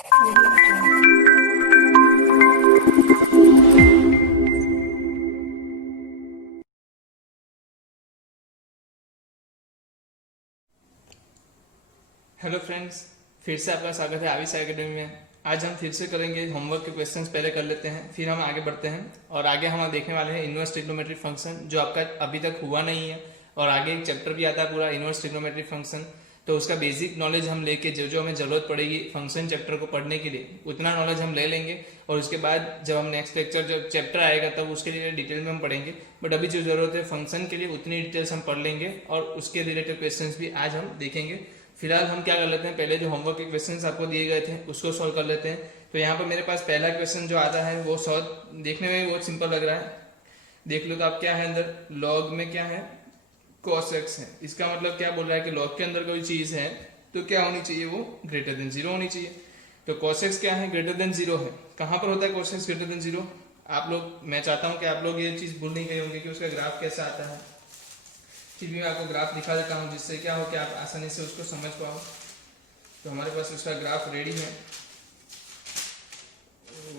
Hello friends, फिर से आपका स्वागत है आविस एकेडमी में। आज हम फिर से करेंगे होमवर्क के क्वेश्चंस। पहले कर लेते हैं, फिर हम आगे बढ़ते हैं। और आगे हम देखने वाले हैं इनवर्स ट्रिग्नोमेट्रिक फंक्शन, जो आपका अभी तक हुआ नहीं है। और आगे एक चैप्टर भी आता है पूरा इनवर्स ट्रिग्नोमेट्रिक फंक्शन, तो उसका बेसिक नॉलेज हम लेके जो जो हमें जरूरत पड़ेगी फंक्शन चैप्टर को पढ़ने के लिए, उतना नॉलेज हम ले लेंगे। और उसके बाद जब हम नेक्स्ट लेक्चर जब चैप्टर आएगा तब उसके लिए डिटेल में हम पढ़ेंगे। बट अभी जो जरूरत है फंक्शन के लिए उतनी डिटेल्स हम पढ़ लेंगे, और उसके रिलेटेड क्वेश्चंस भी आज हम देखेंगे। फिलहाल हम क्या कर लेते हैं, पहले जो होमवर्क के क्वेश्चंस आपको दिए गए थे उसको सॉल्व कर लेते हैं। तो यहाँ पर मेरे पास पहला क्वेश्चन जो आता है वो सॉल्व देखने में भी बहुत सिंपल लग रहा है। देख लो तो आप क्या है, अंदर लॉग में क्या है, cos x है। इसका मतलब क्या बोल रहा है कि लॉग के अंदर कोई चीज है तो क्या होनी चाहिए, वो ग्रेटर देन जीरो होनी चाहिए। तो cos x क्या है, ग्रेटर देन जीरो है। कहाँ पर होता है cos x greater than zero? आप लोग, मैं चाहता हूँ कि आप लोग ये चीज भूल नहीं गए होंगे कि उसका ग्राफ कैसा आता है। फिर भी मैं आपको ग्राफ दिखा देता हूँ जिससे क्या हो कि आप आसानी से उसको समझ पाओ। तो हमारे पास उसका ग्राफ रेडी है।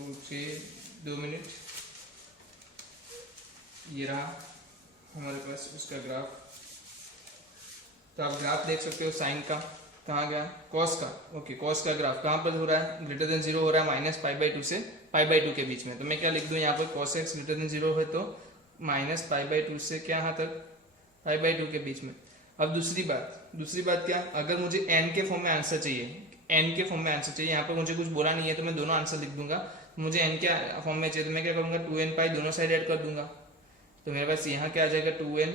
Okay, 2 minute. ये रहा हमारे पास उसका ग्राफ। तो आप ग्राफ देख सकते हो साइन का। कहाँ गया, कॉस का। ओके, कॉस का ग्राफ कहाँ पर हो रहा है, ग्रेटर देन जीरो हो रहा है माइनस π/2 से π/2 के बीच में। तो मैं क्या लिख दूँ यहाँ पर, cos x greater than zero है तो माइनस π/2 से क्या यहाँ तक π/2 के बीच में। अब दूसरी बात क्या, अगर मुझे n के फॉर्म में आंसर चाहिए, n के फॉर्म में आंसर चाहिए, यहाँ पर मुझे कुछ बोला नहीं है तो मैं दोनों आंसर लिख दूंगा। मुझे n के फॉर्म में चाहिए तो मैं क्या करूँगा, 2n π दोनों साइड ऐड कर दूंगा। तो मेरे पास यहाँ क्या आ जाएगा, 2n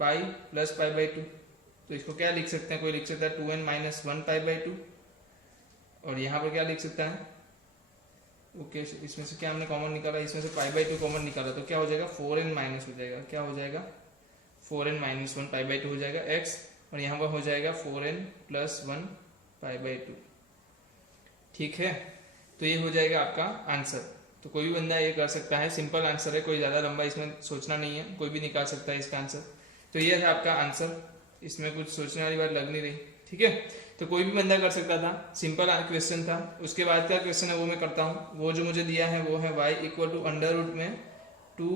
π प्लस π/2। तो इसको क्या लिख सकते हैं, कोई लिख सकता है 2n माइनस 1 π/2। और यहाँ पर क्या लिख सकता है, ओके इसमें से क्या हमने कॉमन निकाला, इसमें से π/2 कॉमन निकाला तो क्या हो जाएगा, 4n माइनस हो जाएगा। क्या हो जाएगा, 4n माइनस 1 π/2 हो जाएगा x। और यहाँ पर हो जाएगा 4n प्लस 1 π/2। ठीक है, तो ये हो जाएगा आपका आंसर। तो कोई भी बंदा ये कर सकता है, सिंपल आंसर है, कोई ज़्यादा लंबा इसमें सोचना नहीं है, कोई भी निकाल सकता है इसका आंसर। तो ये है आपका आंसर, इसमें कुछ सोचने वाली बात लग नहीं रही। ठीक है, तो कोई भी बंदा कर सकता था, सिंपल क्वेश्चन था। उसके बाद का क्वेश्चन है वो मैं करता हूँ। वो जो मुझे दिया है वो है y equal to under root में 2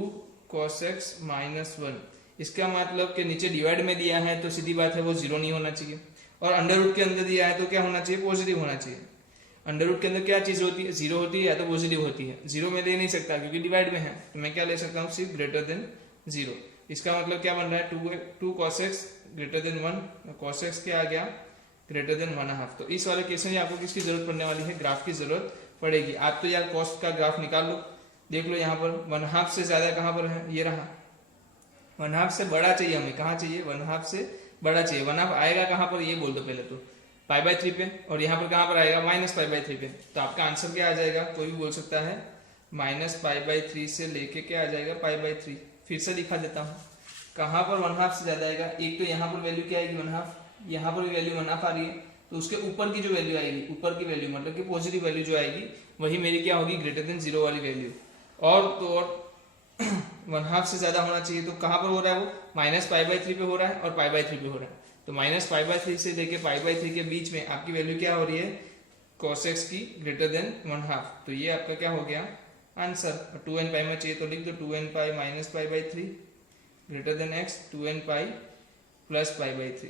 cos x माइनस 1। इसका मतलब कि नीचे डिवाइड में दिया है तो सीधी बात है वो जीरो नहीं होना चाहिए, और अंडर रूट के अंदर दिया है तो क्या होना चाहिए, पॉजिटिव होना चाहिए। अंडर रूट के अंदर क्या चीज होती है, जीरो होती है या तो पॉजिटिव होती है। जीरो में ले नहीं सकता क्योंकि डिवाइड में है, तो मैं क्या ले सकता हूँ, सिर्फ ग्रेटर देन जीरो। इसका मतलब क्या बन रहा है, 2 cos x greater then 1। cos x क्या आ गया, ग्रेटर देन 1/2। तो इस वाले केस में आपको किसकी जरूरत पड़ने वाली है, ग्राफ की जरूरत पड़ेगी। आप तो यार कॉस्ट का ग्राफ निकाल लो, देख लो यहाँ पर 1/2 से ज्यादा कहाँ पर है, ये रहा। 1/2 से बड़ा चाहिए हमें, कहाँ चाहिए, 1/2 से बड़ा चाहिए। 1/2 आएगा कहाँ पर, ये बोल दो पहले तो, π/3 पे। और यहाँ पर कहाँ पर आएगा, माइनस π/3 पे। तो आपका आंसर क्या आ जाएगा, कोई भी बोल सकता है, माइनस π/3 से लेके क्या आ जाएगा, π/3। फिर से दिखा देता हूँ, कहाँ पर 1/2 से ज्यादा आएगा। एक तो यहाँ पर वैल्यू क्या आएगी 1/2, यहाँ पर भी वैल्यू 1/2 आ रही है, तो उसके ऊपर की जो वैल्यू आएगी, ऊपर की वैल्यू मतलब कि पॉजिटिव वैल्यू जो आएगी वही मेरी क्या होगी, ग्रेटर देन जीरो वाली वैल्यू। और तो और 1/2 से ज्यादा होना चाहिए, तो कहाँ पर हो रहा है वो, माइनस π/3 पे हो रहा है और π/3 पे हो रहा है। तो माइनस π/3 से लेके π/3 के बीच में आपकी वैल्यू क्या हो रही है, cos x की ग्रेटर देन 1/2। तो ये आपका क्या हो गया आंसर। और 2n π में चाहिए तो लिख दो 2n π minus π/3 greater than x 2n π plus π/3।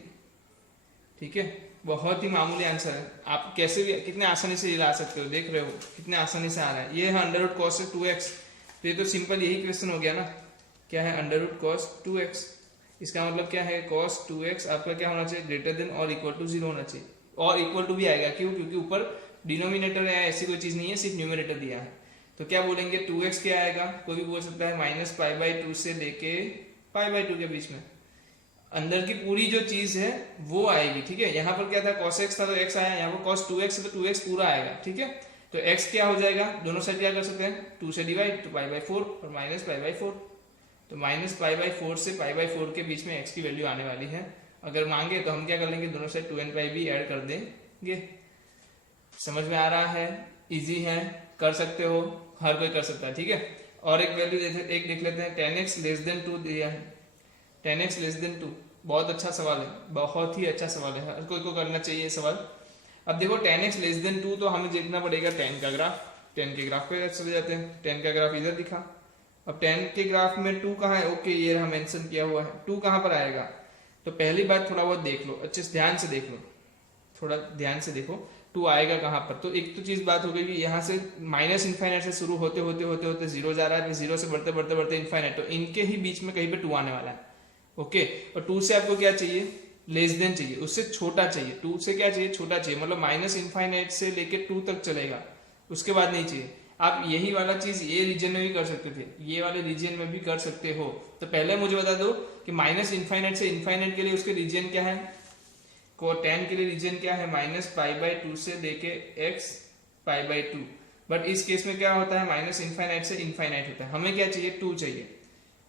ठीक है, बहुत ही मामूली आंसर है। आप कैसे भी कितने आसानी से ये ला सकते हो, देख रहे हो कितने आसानी से आ रहा है। ये है अंडर रूट cos 2x। तो ये तो सिंपल यही क्वेश्चन हो गया ना, क्या है, अंडर रूट cos 2x। इसका मतलब क्या है, cos 2x आपका क्या होना चाहिए, ग्रेटर देन और इक्वल टू जीरो होना चाहिए। और इक्वल टू भी आएगा, क्यों, क्योंकि ऊपर डिनोमिनेटर है, ऐसी कोई चीज नहीं है, सिर्फ न्यूमरेटर दिया है। तो क्या बोलेंगे, 2x क्या आएगा, कोई भी बोल सकता है, माइनस π/2 से लेके π/2 के बीच में अंदर की पूरी जो चीज है वो आएगी। ठीक है, यहाँ पर क्या था, cos x था तो x आया, यहाँ पर cos 2x है तो 2x पूरा आएगा। ठीक है, तो x क्या हो जाएगा, दोनों साइड क्या कर सकते हैं, 2 से डिवाइड तो π/4 और माइनस π/4। तो माइनस π/4 से π/4 के बीच में x की वैल्यू आने वाली है। अगर मांगे तो हम क्या कर लेंगे, दोनों साइड 2n π भी ऐड कर देंगे। समझ में आ रहा है, इजी है, कर सकते हो, हर कोई कर सकता है। ठीक है, और एक वैल्यू एक देख लेते हैं, 10x लेस देन 2 दिया है। 10x लेस देन 2 बहुत अच्छा सवाल है, बहुत ही अच्छा सवाल है, हर कोई को करना चाहिए ये सवाल। अब देखो tan x लेस देन 2 तो हमें देखना पड़ेगा tan का ग्राफ। tan के ग्राफ पे चले जाते हैं। tan का ग्राफ इधर दिखा। अब tan के ग्राफ में 2 कहाँ है? ओके ये रहा मेंशन किया हुआ है। 2 कहाँ पर आएगा? तो पहली बात थोड़ा बहुत देख लो, अच्छे से ध्यान से देख लो, थोड़ा ध्यान से देखो 2 आएगा कहाँ पर। तो एक तो चीज बात हो गई कि यहाँ से माइनस इनफाइनाइट से शुरू होते होते होते होते जीरो जा रहा है, फिर जीरो से बढ़ते बढ़ते बढ़ते इनफाइनाइट, तो इनके ही बीच में कहीं पे 2 आने वाला है। ओके, और 2 से आपको क्या चाहिए? लेस देन चाहिए, उससे छोटा चाहिए। 2 से क्या चाहिए? छोटा चाहिए, मतलब माइनस इनफाइनाइट से लेके 2 तक चलेगा, उसके बाद नहीं चाहिए। आप यही वाला चीज ये रीजन में भी कर सकते थे, ये वाले रीजन में भी कर सकते हो। तो पहले मुझे बता दो कि माइनस इनफाइनाइट से इनफाइनाइट के लिए उसके रीजन क्या है? को tan के लिए रीजन क्या है? माइनस पाई बाई 2 से लेके x पाई बाई 2। बट इस केस में क्या होता है? माइनस इनफाइनाइट से इनफाइनाइट होता है। हमें क्या चाहिए? 2 चाहिए।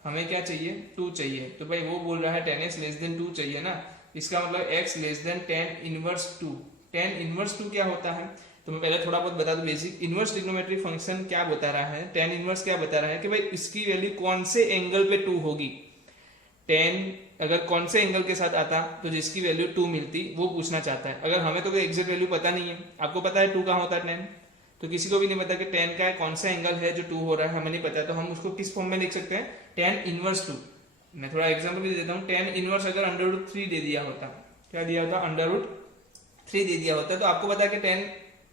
हमें क्या चाहिए? 2 चाहिए। तो भाई वो बोल रहा है tan x लेस देन 2 चाहिए ना, इसका मतलब x less than tan inverse 2। tan inverse 2 क्या होता है? तो मैं पहले थोड़ा बहुत बता दूं बेसिक। इनवर्स ट्रिग्नोमेट्री फंक्शन क्या बता रहा है? tan इनवर्स क्या बता रहा है कि भाई इसकी वैल्यू कौन से एंगल पे 2 होगी। tan अगर कौन से एंगल के साथ आता तो जिसकी वैल्यू 2 मिलती, वो पूछना चाहता है। अगर हमें तो कोई एग्जैक्ट वैल्यू पता नहीं है, आपको पता है 2 कहाँ होता है tan, तो किसी को भी नहीं पता कि tan का कौन सा एंगल है जो 2 हो रहा है, हमें नहीं पता। तो हम उसको किस फॉर्म में लिख सकते हैं? tan inverse 2। मैं थोड़ा एग्जांपल भी देता हूँ। tan इनवर्स अगर अंडर रूट 3 दे दिया होता, क्या दिया होता? अंडर रूट 3 दे दिया होता है, तो आपको पता है कि tan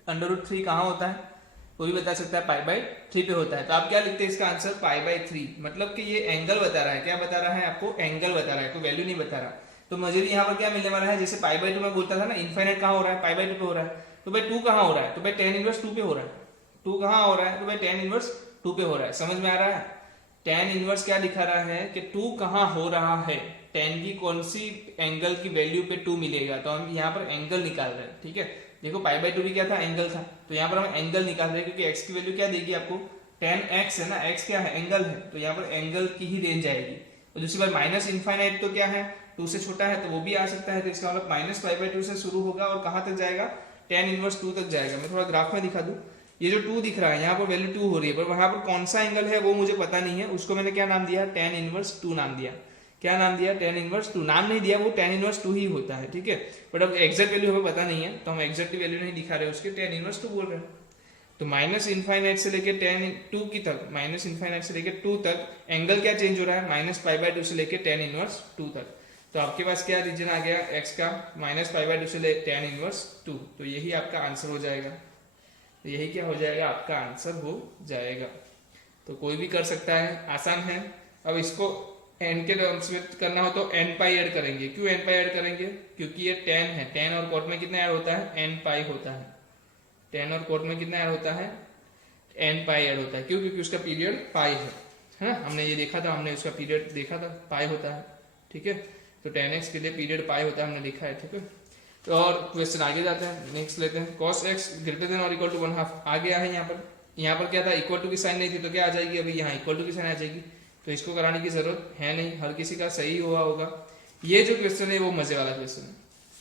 अंडर रूट 3 कहाँ होता है? वो भी बता सकता है पाई बाई 3 पे होता है। तो आप क्या लिखते हैं इसका आंसर? Pi by 3। मतलब कि ये एंगल बता रहा है। क्या बता रहा है आपको? एंगल बता रहा है, कोई वैल्यू नहीं बता रहा। तो मुझे भी यहाँ पर क्या मिलने वाला है? जैसे पाई बाई 2 में बोलता था ना, इनफाइनाइट कहाँ हो रहा है? पाई बाई 2 पे हो रहा है। तो भाई 2 कहाँ हो रहा है? तो भाई tan इनवर्स 2 पे हो रहा है। 2 कहाँ हो रहा है? तो भाई tan इनवर्स 2 पे हो रहा है। समझ में आ रहा है? tan इनवर्स क्या दिखा रहा है कि 2 कहाँ हो रहा है, tan की कौन सी एंगल की वैल्यू पे 2 मिलेगा। तो हम यहाँ पर एंगल निकाल रहे हैं। ठीक है, देखो पाई बाई 2 भी क्या था? एंगल था। तो यहाँ पर हम एंगल निकाल रहे हैं, क्योंकि x की वैल्यू क्या देगी आपको? tan x है ना, x क्या है? एंगल है। तो यहाँ पर एंगल की ही रेंज आएगी। और दूसरी बात माइनस इनफाइनाइट तो क्या है? 2 से छोटा है, तो वो भी आ सकता है। तो इसका मतलब माइनस पाई बाई 2 से शुरू होगा और कहाँ तक जाएगा? tan इनवर्स 2 तक जाएगा। मैं थोड़ा ग्राफ में दिखा दूं। ये जो 2 दिख रहा है, यहाँ पर वैल्यू 2 हो रही है, पर वहां पर कौन सा एंगल है वो मुझे पता नहीं है। उसको मैंने क्या नाम दिया? tan इनवर्स 2 नाम दिया। क्या नाम दिया? tan इनवर्स 2 नाम नहीं दिया, वो tan इनवर्स 2 ही होता है। ठीक है, बट अब एग्जैक्ट वैल्यू हमें पता नहीं है, तो हम एग्जैक्ट वैल्यू नहीं दिखा रहे उसके, tan इनवर्स 2 बोल रहे हैं। तो माइनस इनफाइनाइट से लेके tan 2 की तक, माइनस इनफाइनाइट से लेके 2 तक एंगल क्या चेंज हो रहा है? माइनस पाई बाई 2 से लेके tan इनवर्स 2 तक। तो आपके पास क्या रीजन आ गया? x का माइनस पाई बाई 2 से लेके tan इनवर्स 2। तो यही आपका आंसर हो जाएगा। तो यही क्या हो जाएगा? आपका आंसर हो जाएगा। तो कोई भी कर सकता है, आसान है। अब इसको एन के टर्म्स में करना हो तो एन पाई ऐड करेंगे। क्यों एन पाई ऐड करेंगे? क्योंकि ये tan है। tan और cot में कितना ऐड होता है? एन पाई होता है। tan और cot में कितना ऐड होता है? एन पाई ऐड होता है। क्यों? क्योंकि उसका पीरियड पाई है ना, हमने ये देखा था, हमने उसका पीरियड देखा था, पाई होता है। ठीक है, तो tan x के लिए पीरियड पाई होता है, हमने लिखा है। ठीक है, तो और क्वेश्चन आगे जाते हैं, नेक्स्ट लेते हैं। cos x ग्रेटर देन और इक्वल टू 1/2 आ गया है। यहाँ पर क्या था? इक्वल टू की साइन नहीं थी, तो क्या आ जाएगी? अभी यहाँ इक्वल टू की साइन आ जाएगी। तो इसको कराने की जरूरत है नहीं, हर किसी का सही हुआ होगा। ये जो क्वेश्चन है वो मजे वाला क्वेश्चन है,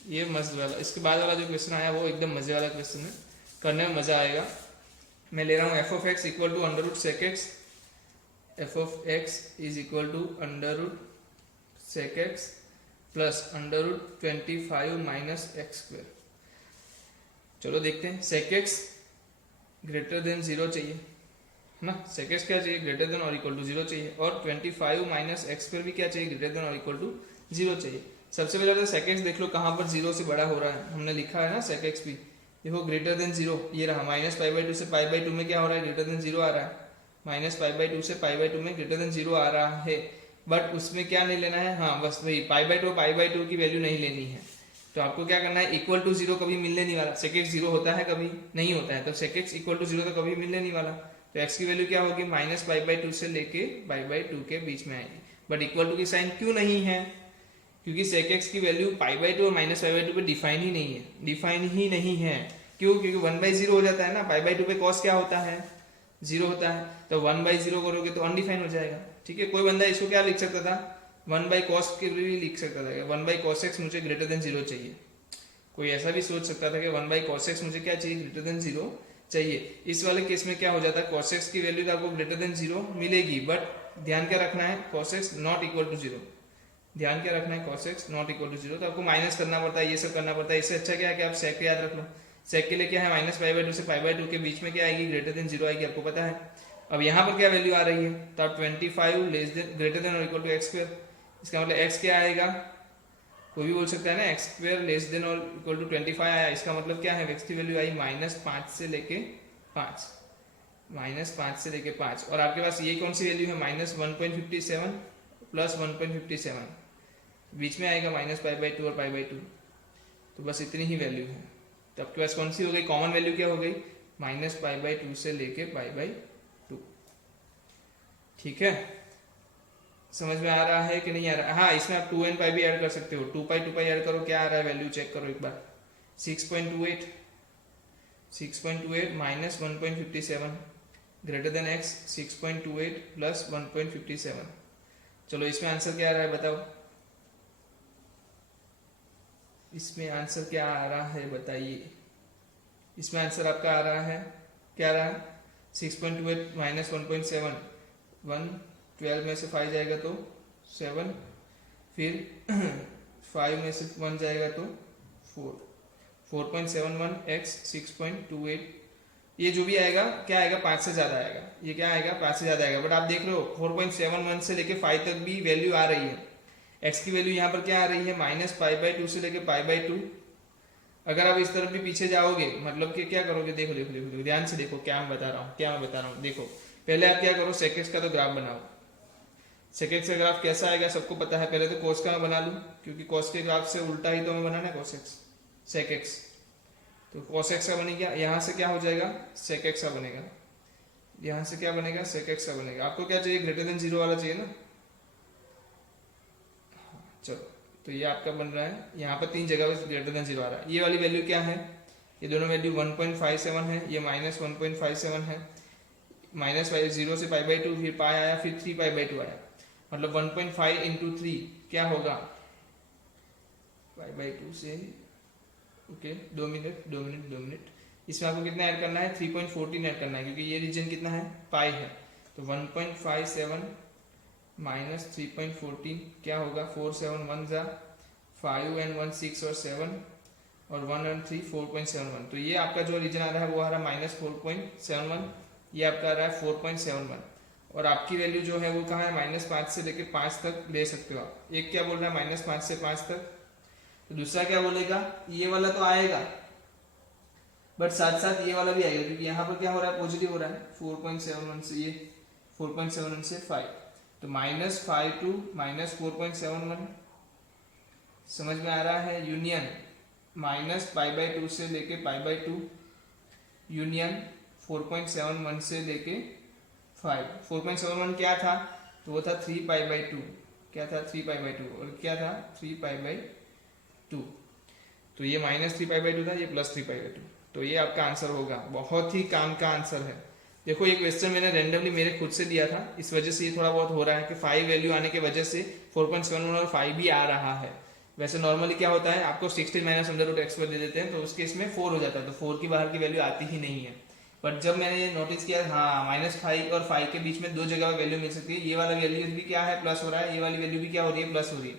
ये मजे वाला। इसके बाद वाला जो क्वेश्चन आया वो एकदम मजे वाला क्वेश्चन है, करने में मजा आएगा। मैं ले रहा हूँ f of x equal to under root sec x. F of x is equal to under root sec x plus under root 25 minus x square. चलो देखते हैं। सेक एक्स ग्रेटर देन 0 चाहिए ना, सेक एक्स क्या चाहिए? ग्रेटर देन और equal to 0 चाहिए। और 25 माइनस एक्स स्क्वायर भी क्या चाहिए? ग्रेटर देन और इक्वल टू 0 चाहिए। सबसे पहले तो सेक एक्स देख लो कहाँ पर 0 से बड़ा हो रहा है, हमने लिखा है ना सेक एक्स भी। देखो ग्रेटर देन 0 ये रहा, माइनस पाई बाई 2 से पाई बाई 2 में क्या हो रहा है? ग्रेटर देन 0 आ रहा है। माइनस पाई बाई 2 से पाई बाई 2 में ग्रेटर देन 0 आ रहा है, बट उसमें क्या नहीं लेना है? हाँ बस वही पाई बाई 2 की वैल्यू नहीं लेनी है। तो आपको क्या करना है? इक्वल टू 0 कभी मिलने नहीं वाला। सेक एक्स 0 होता है कभी नहीं होता है, तो सेक एक्स इक्वल टू 0 तो कभी मिलने नहीं वाला। तो x की वैल्यू क्या होगी? माइनस पाई बाई 2 से लेके पाई बाई 2 के बीच में आएगी। बट इक्वल टू की साइन क्यों नहीं है? क्योंकि सेक एक्स की वैल्यू पाई बाई 2 और माइनस पाई बाई 2 पे डिफाइन ही नहीं है, डिफाइन ही नहीं है। क्यों? क्योंकि 1/0 हो जाता है ना, पाई बाई 2 पे कॉस क्या होता है? 0 होता है। तो 1/0 करोगे तो अनडिफाइन हो जाएगा। ठीक है, कोई बंदा इसको क्या लिख सकता था? 1/cos के भी लिख सकता था, 1/cos x मुझे ग्रेटर देन 0 चाहिए। कोई ऐसा भी सोच सकता था कि 1/cos x मुझे क्या चाहिए? ग्रेटर देन 0 चाहिए। इस वाले केस में क्या हो जाता है? cos x की वैल्यू तो आपको ग्रेटर देन 0 मिलेगी, बट ध्यान क्या रखना है? cos x not equal to 0। ध्यान क्या रखना है? cos x not equal to 0। तो आपको माइनस करना पड़ता है, ये सब करना पड़ता है। इससे अच्छा क्या है कि आप सेक याद रख लो। सेक के लिए क्या है माइनस पाई बाई टू से पाई बाई टू के बीच में क्या आएगी, ग्रेटर देन जीरो आएगी, आपको पता है। अब यहाँ पर क्या वैल्यू आ रही है, तो आप 25 लेस देन ग्रेटर देन और इक्वल टू एक्स स्क्वायर, इसका मतलब एक्स क्या आएगा, कोई भी बोल सकता है ना, एक्स स्क्वायर लेस देन और इक्वल टू 25 आया, इसका मतलब क्या है, एक्स की वैल्यू आई -5 से लेके 5, -5 से लेके 5, और आपके पास ये कौन सी वैल्यू है -1.57 प्लस 1.57, बीच में आएगा -π/2 और π/2, तो बस इतनी ही वैल्यू है। तो आपके पास कौन सी हो गई, कॉमन वैल्यू क्या हो गई, -π/2 से लेके π/2। ठीक है, समझ में आ रहा है कि नहीं आ रहा है? हाँ, इसमें आप 2 and π भी ऐड कर सकते हो, 2π ऐड करो, क्या आ रहा है वैल्यू चेक करो एक बार, 6.28 -1.57 ग्रेटर देन x, 6.28 प्लस 1.57। चलो इसमें आंसर क्या आ रहा है बताओ, इसमें आंसर क्या आ रहा है बताइए, इसमें आंसर आपका आ रहा है, क्या आ रहा है, 6.28 माइनस 1.7, 12 में से 5 जाएगा तो 7, फिर 5 में से 1 जाएगा तो 4, 4.71 x 6.28, ये जो भी आएगा क्या आएगा, 5 से ज्यादा आएगा, ये क्या आएगा 5 से ज्यादा आएगा। बट आप देख रहे हो 4.71 से लेके 5 तक भी वैल्यू आ रही है, x की वैल्यू यहाँ पर क्या आ रही है -π/2 से लेके π/2। अगर आप इस तरफ भी पीछे जाओगे, मतलब कि क्या करोगे, देखो देखो देखो, देखो ध्यान से देखो, क्या मैं बता रहा हूँ, देखो पहले आप क्या करो, sec x का तो ग्राफ बनाओ। sec x का ग्राफ कैसा आएगा सबको पता है, पहले तो cos का मैं बना लूं, क्योंकि cos के ग्राफ से उल्टा ही तो हमें बनाना है cos x, sec x, तो cos x का बनेगा, यहाँ से क्या हो जाएगा, sec x का बनेगा, यहाँ से क्या बनेगा, sec x का बनेगा। आपको क्या चाहिए, ग्रेटर देन जीरो वाला चाहिए ना, चलो तो ये आपका बन रहा है, यहाँ पर 3 जगह पे ग्रेटर देन जीरो आ रहा है। ये वाली वैल्यू क्या है, ये दोनों वैल्यू 1.57 है, ये -1.57 है, -0 से π/2, फिर पाई आया, फिर 3π/2 आया, मतलब 1.5 इंटू 3 क्या होगा, π/2 से, ओके 2 मिनट, इसमें आपको कितना ऐड करना है, 3.14 ऐड करना है, क्योंकि ये रीजन कितना है, पाई है, तो 1.57 माइनस 3.14 क्या होगा, 4 7 1 जा 5 and 1 6 और 7 और 1 and 3 4.71, तो ये आपका जो रीजन आ रहा है वो आ रहा है -4.71, ये आपका आ रहा है 4.71, और आपकी वैल्यू जो है वो कहाँ है, -5 से लेकर 5 तक ले सकते हो आप। एक क्या बोल रहा है -5 से 5 तक, तो दूसरा क्या बोलेगा, ये वाला तो आएगा बट साथ साथ ये वाला भी आएगा, क्योंकि यहाँ पर क्या हो रहा है, पॉजिटिव हो रहा है, 4.71 से ये 4.71 से 5, तो -5 to -4.71, समझ में आ रहा है, यूनियन -π/2 से लेके π/2, यूनियन 4.71 से लेके 5, 4.71 क्या था, तो वो था 3π/2, क्या था 3π/2, और क्या था 3π/2, तो ये -3π/2 था, ये +3π/2, तो ये आपका आंसर होगा, बहुत ही काम का आंसर है। देखो ये क्वेश्चन मैंने रैंडमली मेरे खुद से दिया था, इस वजह से ये थोड़ा बहुत हो रहा है कि 5 वैल्यू आने की वजह से 4.71 और 5 भी आ रहा है। वैसे नॉर्मली क्या होता है, आपको 16 -√x दे देते हैं, तो उसके इसमें 4 हो जाता है, तो 4 की बाहर की वैल्यू आती ही नहीं है। बट जब मैंने ये नोटिस किया, हाँ -5 और 5 के बीच में 2 जगह वैल्यू मिल सकती है, ये वाला वैल्यू भी क्या है, प्लस हो रहा है, ये वाली वैल्यू भी क्या हो रही है, प्लस हो रही है।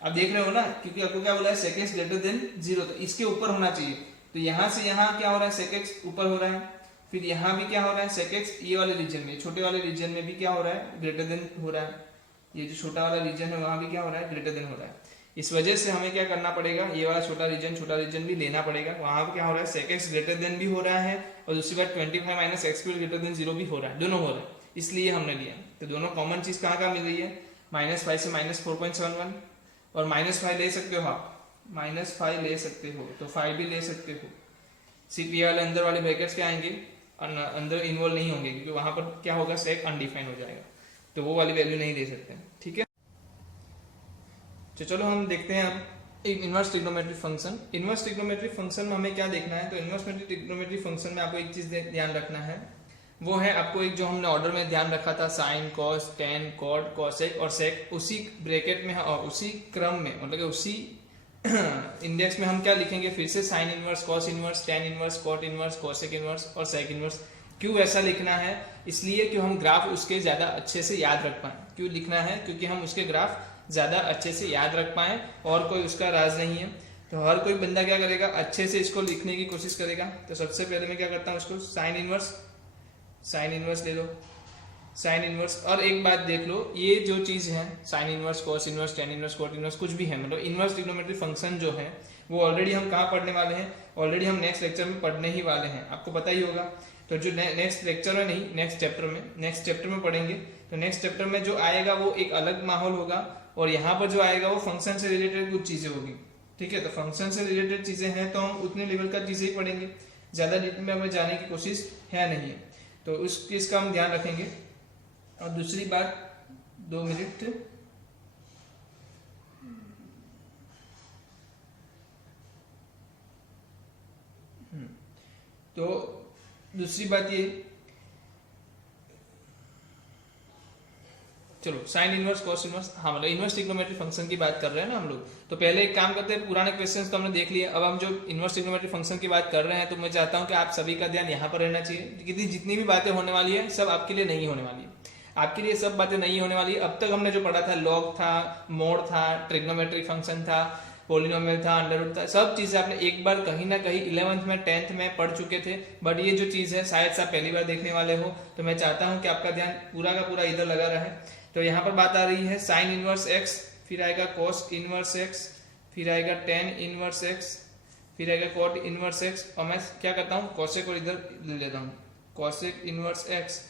आप देख रहे हो ना, क्योंकि आपको क्या बोला है, sec x ग्रेटर देन 0, तो इसके ऊपर होना चाहिए, तो यहाँ से यहाँ क्या हो रहा है, sec x ऊपर हो रहा है, फिर यहाँ भी क्या हो रहा है, sec x ये वाले रीजन में, छोटे वाले रीजन में भी क्या हो रहा है, ग्रेटर देन हो रहा है, ये जो छोटा वाला रीजन है वहां भी क्या हो रहा है, ग्रेटर देन हो रहा है। इस वजह से हमें क्या करना पड़ेगा, ये वाला छोटा रीजन भी लेना पड़ेगा, वहां पर क्या हो रहा है, sec x ग्रेटर देन भी हो रहा है, और दूसरी बात 25 - x² ग्रेटर देन 0 भी हो रहा है, दोनों हो रहा है, इसलिए हमने लिया। तो दोनों कॉमन चीज कहाँ मिल रही है, -5 से -4.71, और -5 ले सकते हो आप, -5 ले सकते हो, तो 5 भी ले सकते हो, सिर्फ ये वाले अंदर वाले ब्रैकेट्स क्या आएंगे, अंदर इन्वॉल्व नहीं होंगे, क्योंकि वहां पर क्या होगा, सेक अनडिफाइन हो जाएगा, तो वो वाली वैल्यू नहीं दे सकते। ठीक है, तो चलो हम देखते हैं अब एक inverse trigonometric function. Inverse trigonometric function में हमें क्या देखना है, तो इनवर्स ट्रिग्नोमेट्रिक फंक्शन में आपको एक चीज ध्यान रखना है, वो है आपको एक जो हमने ऑर्डर में ध्यान रखा था, sine, cos, tan, cot, cosec और सेक, उसी ब्रैकेट में और उसी क्रम में, मतलब कि उसी इंडेक्स में हम क्या लिखेंगे, फिर से sine inverse, cos inverse, tan inverse, cot inverse, cosec inverse और सेक इनवर्स। क्यों ऐसा लिखना है, इसलिए कि हम ग्राफ उसके ज्यादा अच्छे से याद रख पाए। क्यों लिखना है, क्योंकि हम उसके ग्राफ ज्यादा अच्छे से याद रख पाए, और कोई उसका राज नहीं है। तो हर कोई बंदा क्या करेगा, अच्छे से इसको लिखने की कोशिश करेगा। तो सबसे पहले मैं क्या करता हूँ, इसको साइन इनवर्स ले लो, साइन इनवर्स। और एक बात देख लो, ये जो चीज़ है sign inverse, cos inverse, tan inverse, cot inverse, कुछ भी है, मतलब इनवर्स ट्रिग्नोमेट्री फंक्शन जो है वो ऑलरेडी हम कहाँ पढ़ने वाले हैं, ऑलरेडी हम नेक्स्ट लेक्चर में पढ़ने ही वाले हैं, आपको पता ही होगा। तो जो नेक्स्ट लेक्चर में नहीं, नेक्स्ट चैप्टर में पढ़ेंगे। तो नेक्स्ट चैप्टर में जो आएगा वो एक अलग माहौल होगा, और यहाँ पर जो आएगा वो फंक्शन से रिलेटेड कुछ चीज़ें होगी, ठीक है। तो फंक्शन से रिलेटेड चीज़ें हैं तो हम उतने लेवल का चीज़ें ही पढ़ेंगे, ज़्यादा डिटेल में हमें जाने की कोशिश है नहीं है। तो उस चीज़ का हम ध्यान रखेंगे। और दूसरी बात, 2 मिनट, तो दूसरी बात ये, चलो साइन इनवर्स, कॉस इनवर्स, हाँ मतलब इनवर्स ट्रिग्नोमेट्री फंक्शन की बात कर रहे हैं ना हम लोग। तो पहले एक काम करते हैं, पुराने क्वेश्चंस तो हमने देख लिए, अब हम जो इनवर्स ट्रिग्नोमेट्री फंक्शन की बात कर रहे हैं, तो मैं चाहता हूं कि आप सभी का ध्यान यहाँ पर रहना चाहिए, क्योंकि जितनी भी बातें होने वाली है सब आपके लिए नहीं होने वाली है, आपके लिए सब बातें नहीं होने वाली। अब तक हमने जो पढ़ा था, लॉग था, मोड था, ट्रिग्नोमेट्री फंक्शन था, पोलिनोमियल था, अंडर रूट था, सब चीजें आपने एक बार कहीं ना कहीं 11th में 10th में पढ़ चुके थे। बट ये जो चीज़ है शायद से आप पहली बार देखने वाले हो, तो मैं चाहता हूँ कि आपका ध्यान पूरा का पूरा इधर लगा रहे। तो यहाँ पर बात आ रही है साइन इनवर्स एक्स, फिर आएगा कॉस इनवर्स एक्स, फिर आएगा टेन इनवर्स एक्स, फिर आएगा कॉट इनवर्स एक्स। और मैं क्या करता हूँ, कॉसेक और इधर ले लेता हूँ, कॉसेक इनवर्स एक्स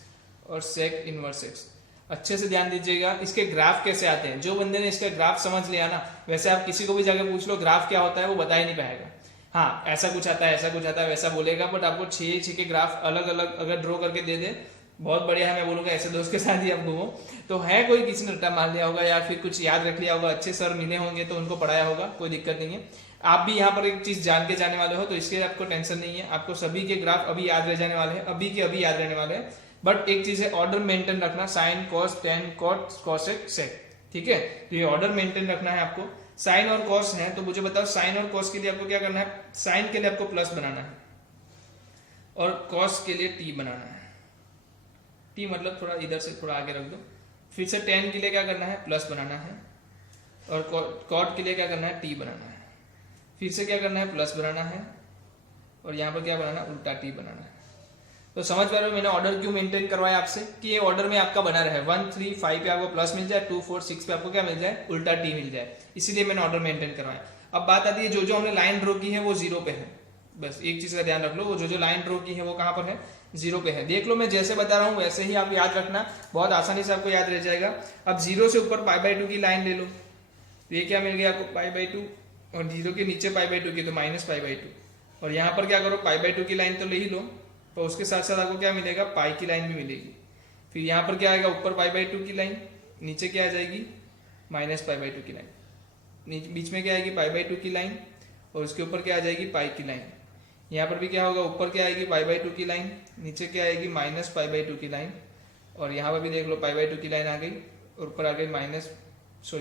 और सेक इनवर्स एक्स। अच्छे से ध्यान दीजिएगा, इसके ग्राफ कैसे आते हैं। जो बंदे ने इसका ग्राफ समझ लिया ना, वैसे आप किसी को भी जाकर पूछ लो ग्राफ क्या होता है, वो बता ही नहीं पाएगा। हाँ ऐसा कुछ आता है, ऐसा कुछ आता है, वैसा बोलेगा, बट आपको 6 के ग्राफ अलग अलग अगर ड्रॉ करके दे दे, बहुत बढ़िया है। मैं बोलूँगा ऐसे दोस्त के साथ ही आप घूमो। तो है कोई किसी ने रट्टा मार लिया होगा या फिर कुछ याद रख लिया होगा, अच्छे सर मिले होंगे तो उनको पढ़ाया होगा, कोई दिक्कत नहीं है। आप भी यहाँ पर एक चीज जान के जाने वाले हो, तो इसके आपको टेंशन नहीं है, आपको सभी के ग्राफ अभी याद रह जाने वाले हैं, अभी के अभी याद रहने वाले हैं। बट एक चीज है, ऑर्डर मेंटेन रखना, sine cos tan cot cosec sec, ठीक है। तो ये ऑर्डर मेंटेन रखना है आपको। साइन और कॉस है, तो मुझे बताओ साइन और कॉस के लिए आपको क्या करना है। साइन के लिए आपको प्लस बनाना है और कॉस के लिए टी बनाना है। टी मतलब थोड़ा इधर से थोड़ा आगे रख दो। फिर से टेन के लिए क्या करना है, प्लस बनाना है, और कॉट के लिए क्या करना है, टी बनाना है। फिर से क्या करना है, प्लस बनाना है, और यहाँ पर क्या बनाना है, उल्टा टी बनाना है। तो समझ पा रहे हो मैंने ऑर्डर क्यों मेंटेन करवाया आपसे, कि ये ऑर्डर में आपका बना रहे। 1 3 5 पे आपको प्लस मिल जाए, 2 4 6 पे आपको क्या मिल जाए, उल्टा टी मिल जाए, इसीलिए मैंने ऑर्डर मेंटेन करवाया। अब बात आती है, जो जो हमने लाइन ड्रॉ की है वो 0 पे है। बस एक चीज का ध्यान रख लो, वो जो जो लाइन ड्रॉ की है वो कहाँ पर है, 0 पे है। देख लो मैं जैसे बता रहा हूँ वैसे ही आप याद रखना, बहुत आसानी से आपको याद रह जाएगा। अब 0 से ऊपर π/2 की लाइन ले लो, तो ये क्या मिल गया आपको, π/2, और 0 के नीचे π/2 की तो -π/2, और यहाँ पर क्या करो, π/2 की लाइन तो ले ही लो, तो उसके साथ साथ आपको क्या मिलेगा, पाई की लाइन भी मिलेगी। फिर यहाँ पर क्या आएगा, ऊपर π/2 की लाइन, नीचे क्या आ जाएगी, -π/2 की लाइन, बीच में क्या आएगी, π/2 की लाइन, और उसके ऊपर क्या आ जाएगी, पाई की लाइन। यहाँ पर भी क्या होगा, ऊपर क्या आएगी, π/2 की लाइन, नीचे क्या आएगी, -π/2 की लाइन, और यहाँ पर भी देख लो π/2 की लाइन आ गई, और ऊपर आ गई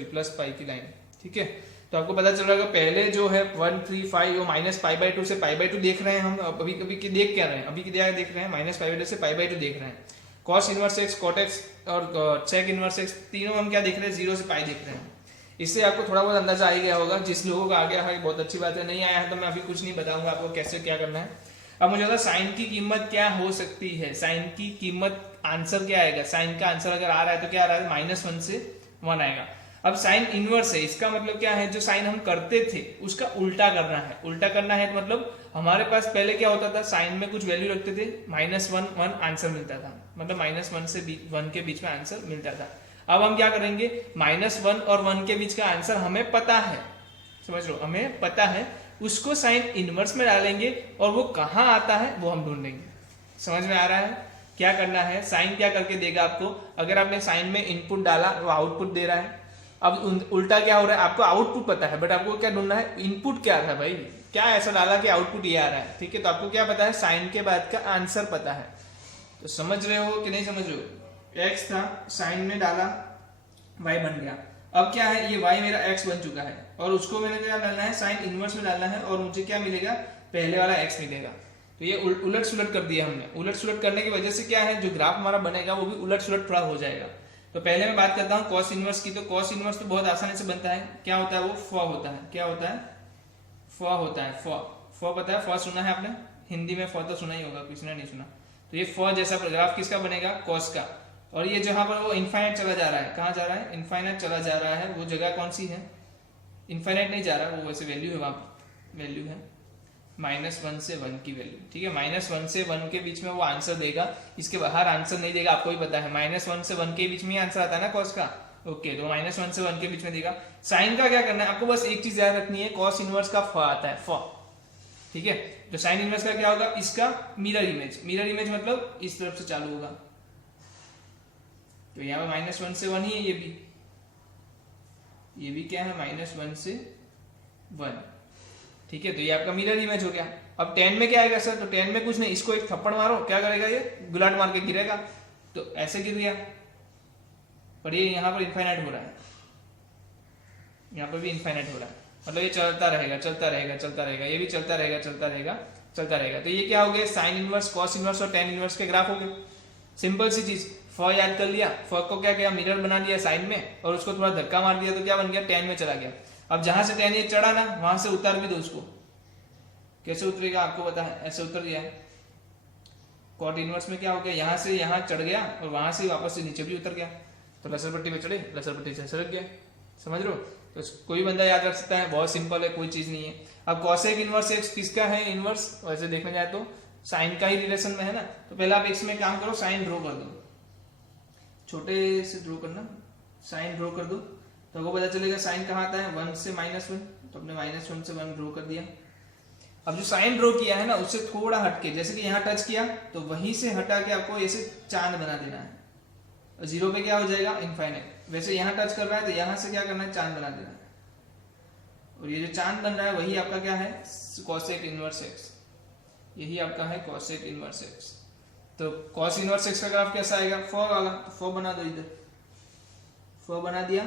प्लस पाई की लाइन, ठीक है। तो आपको पता चल रहा है पहले जो है 1 3 5 वो -π/2 से π/2 देख रहे हैं हम, अभी कभी की देख क्या रहे हैं, अभी क्या देख रहे हैं, -π/2 से π/2 देख रहे हैं। Cos inverse x, cot x और सेक इनवर्स एक्स, तीनों हम क्या देख रहे हैं, 0 से पाई देख रहे हैं। इससे आपको थोड़ा बहुत अंदाजा आ ही गया होगा। जिस लोगों का आ गया है बहुत अच्छी बात है, नहीं आया है तो मैं अभी कुछ नहीं बताऊंगा आपको कैसे क्या करना है। अब मुझे बता साइन की कीमत क्या हो सकती है, साइन की कीमत आंसर क्या आएगा। साइन का आंसर अगर आ रहा है तो क्या आ रहा है, -1 से 1 आएगा। अब साइन इनवर्स है, इसका मतलब क्या है, जो साइन हम करते थे उसका उल्टा करना है। उल्टा करना है मतलब हमारे पास पहले क्या होता था, साइन में कुछ वैल्यू रखते थे, -1 1 आंसर मिलता था, मतलब -1 से 1 के बीच में आंसर मिलता था। अब हम क्या करेंगे, -1 और 1 के बीच का आंसर हमें पता है, समझ लो हमें पता है, उसको साइन इनवर्स में डालेंगे और वो कहाँ आता है वो हम ढूंढेंगे। समझ में आ रहा है क्या करना है। साइन क्या करके देगा आपको, अगर आपने साइन में इनपुट डाला वो आउटपुट दे रहा है। अब उल्टा क्या हो रहा है, आपको आउटपुट पता है बट आपको क्या ढूंढना है, इनपुट क्या था भाई, क्या ऐसा डाला कि आउटपुट ये आ रहा है, ठीक है। तो आपको क्या पता है, साइन के बाद का आंसर पता है। तो समझ रहे हो कि नहीं समझ रहे हो, एक्स था, साइन में डाला, वाई बन गया। अब क्या है, ये वाई मेरा एक्स बन चुका है, और उसको मैंने क्या डालना है, साइन इनवर्स में डालना है, और मुझे क्या मिलेगा, पहले वाला एक्स मिलेगा। तो ये उलट सुलट कर दिया हमने। उलट सुलट करने की वजह से क्या है, जो ग्राफ हमारा बनेगा वो भी उलट सुलट थोड़ा हो जाएगा। तो पहले मैं बात करता हूँ कॉस इनवर्स की। तो कॉस इनवर्स तो बहुत आसानी से बनता है, क्या होता है वो, फ होता है। क्या होता है, फ होता है फ पता है, फ सुना है आपने हिंदी में, फ तो सुना ही होगा, किसी ने नहीं सुना। तो ये फ जैसा ग्राफ किसका बनेगा, कॉस का। और ये जहां पर वो इनफाइनाइट चला जा रहा है, कहाँ जा रहा है, इनफाइनाइट चला जा रहा है, वो जगह कौन सी है, इनफाइनाइट नहीं जा रहा, वो वैसे वैल्यू है, वहां वैल्यू है -1 से 1 की वैल्यू, ठीक है। -1 से 1 के बीच में वो आंसर देगा, इसके बाहर आंसर नहीं देगा, आपको भी पता है -1 से 1 के बीच में ही आंसर आता है ना कॉस का। ओके, तो -1 से 1 के बीच में देगा। साइन का क्या करना है आपको, बस एक चीज याद रखनी है, कॉस इनवर्स का फ आता है, फ, ठीक है। तो साइन इनवर्स का क्या होगा, इसका मिरर इमेज, मिरर इमेज मतलब इस तरफ से चालू होगा, तो यहाँ पे -1 से 1 ही है, ये भी क्या है, -1 से 1, ठीक है। तो ये आपका मिरर इमेज हो गया। अब 10 में क्या आएगा सर, तो 10 में कुछ नहीं, इसको एक थप्पड़ मारो, क्या करेगा, ये गुलाट मार के गिरेगा, तो ऐसे गिर गया, पर ये यहाँ पर इनफाइनाइट हो रहा है, यहाँ पर भी इनफाइनाइट हो रहा है, मतलब ये चलता रहेगा चलता रहेगा चलता रहेगा, ये भी चलता रहेगा चलता रहेगा चलता रहेगा। तो ये क्या हो गया, साइन इनवर्स, कॉस इनवर्स और टेन इनवर्स के ग्राफ हो गए। सिंपल सी चीज, फ याद कर लिया, फ को क्या किया, मिरर बना लिया साइन में, और उसको थोड़ा धक्का मार दिया तो क्या बन गया, टेन में चला गया। अब जहां से टेन ये चढ़ा ना, वहां से उतार भी दो उसको, कैसे उतरेगा आपको पता है, ऐसे उतर गया। कॉट इनवर्स में क्या हो गया, यहाँ से यहाँ चढ़ गया और वहां से वापस से नीचे भी उतर गया, तो लसर पट्टी पे चढ़े, लसर पट्टी से सरक गया, समझ लो। तो कोई बंदा याद रख सकता है, बहुत सिंपल है, कोई चीज नहीं है। अब कॉसेक इनवर्स एक्स किसका है इनवर्स, वैसे देखने जाए तो साइन का ही रिलेशन में है ना, तो पहले आप एक्स में काम करो, साइन ड्रॉ कर दो, छोटे से ड्रॉ करना, साइन ड्रॉ कर दो, तो आपको पता चलेगा साइन कहाँ आता है, 1 से -1, तो अपने -1 से 1 ड्रॉ कर दिया। अब जो साइन ड्रॉ किया है ना, उससे थोड़ा हटके, जैसे कि यहाँ टच किया तो वहीं से हटा के आपको ऐसे चांद बना देना है, और 0 पे क्या हो जाएगा, इनफाइनाइट। वैसे यहाँ टच कर रहा है तो यहाँ से क्या करना है, चांद बना देना है, और ये जो चांद बन रहा है वही आपका क्या है, कॉसेक इनवर्स एक्स, यही आपका है कॉसेक इनवर्स एक्स। तो कॉस इनवर्स एक्स का ग्राफ कैसा आएगा, फ वाला, तो फ बना दो, इधर फ बना दिया,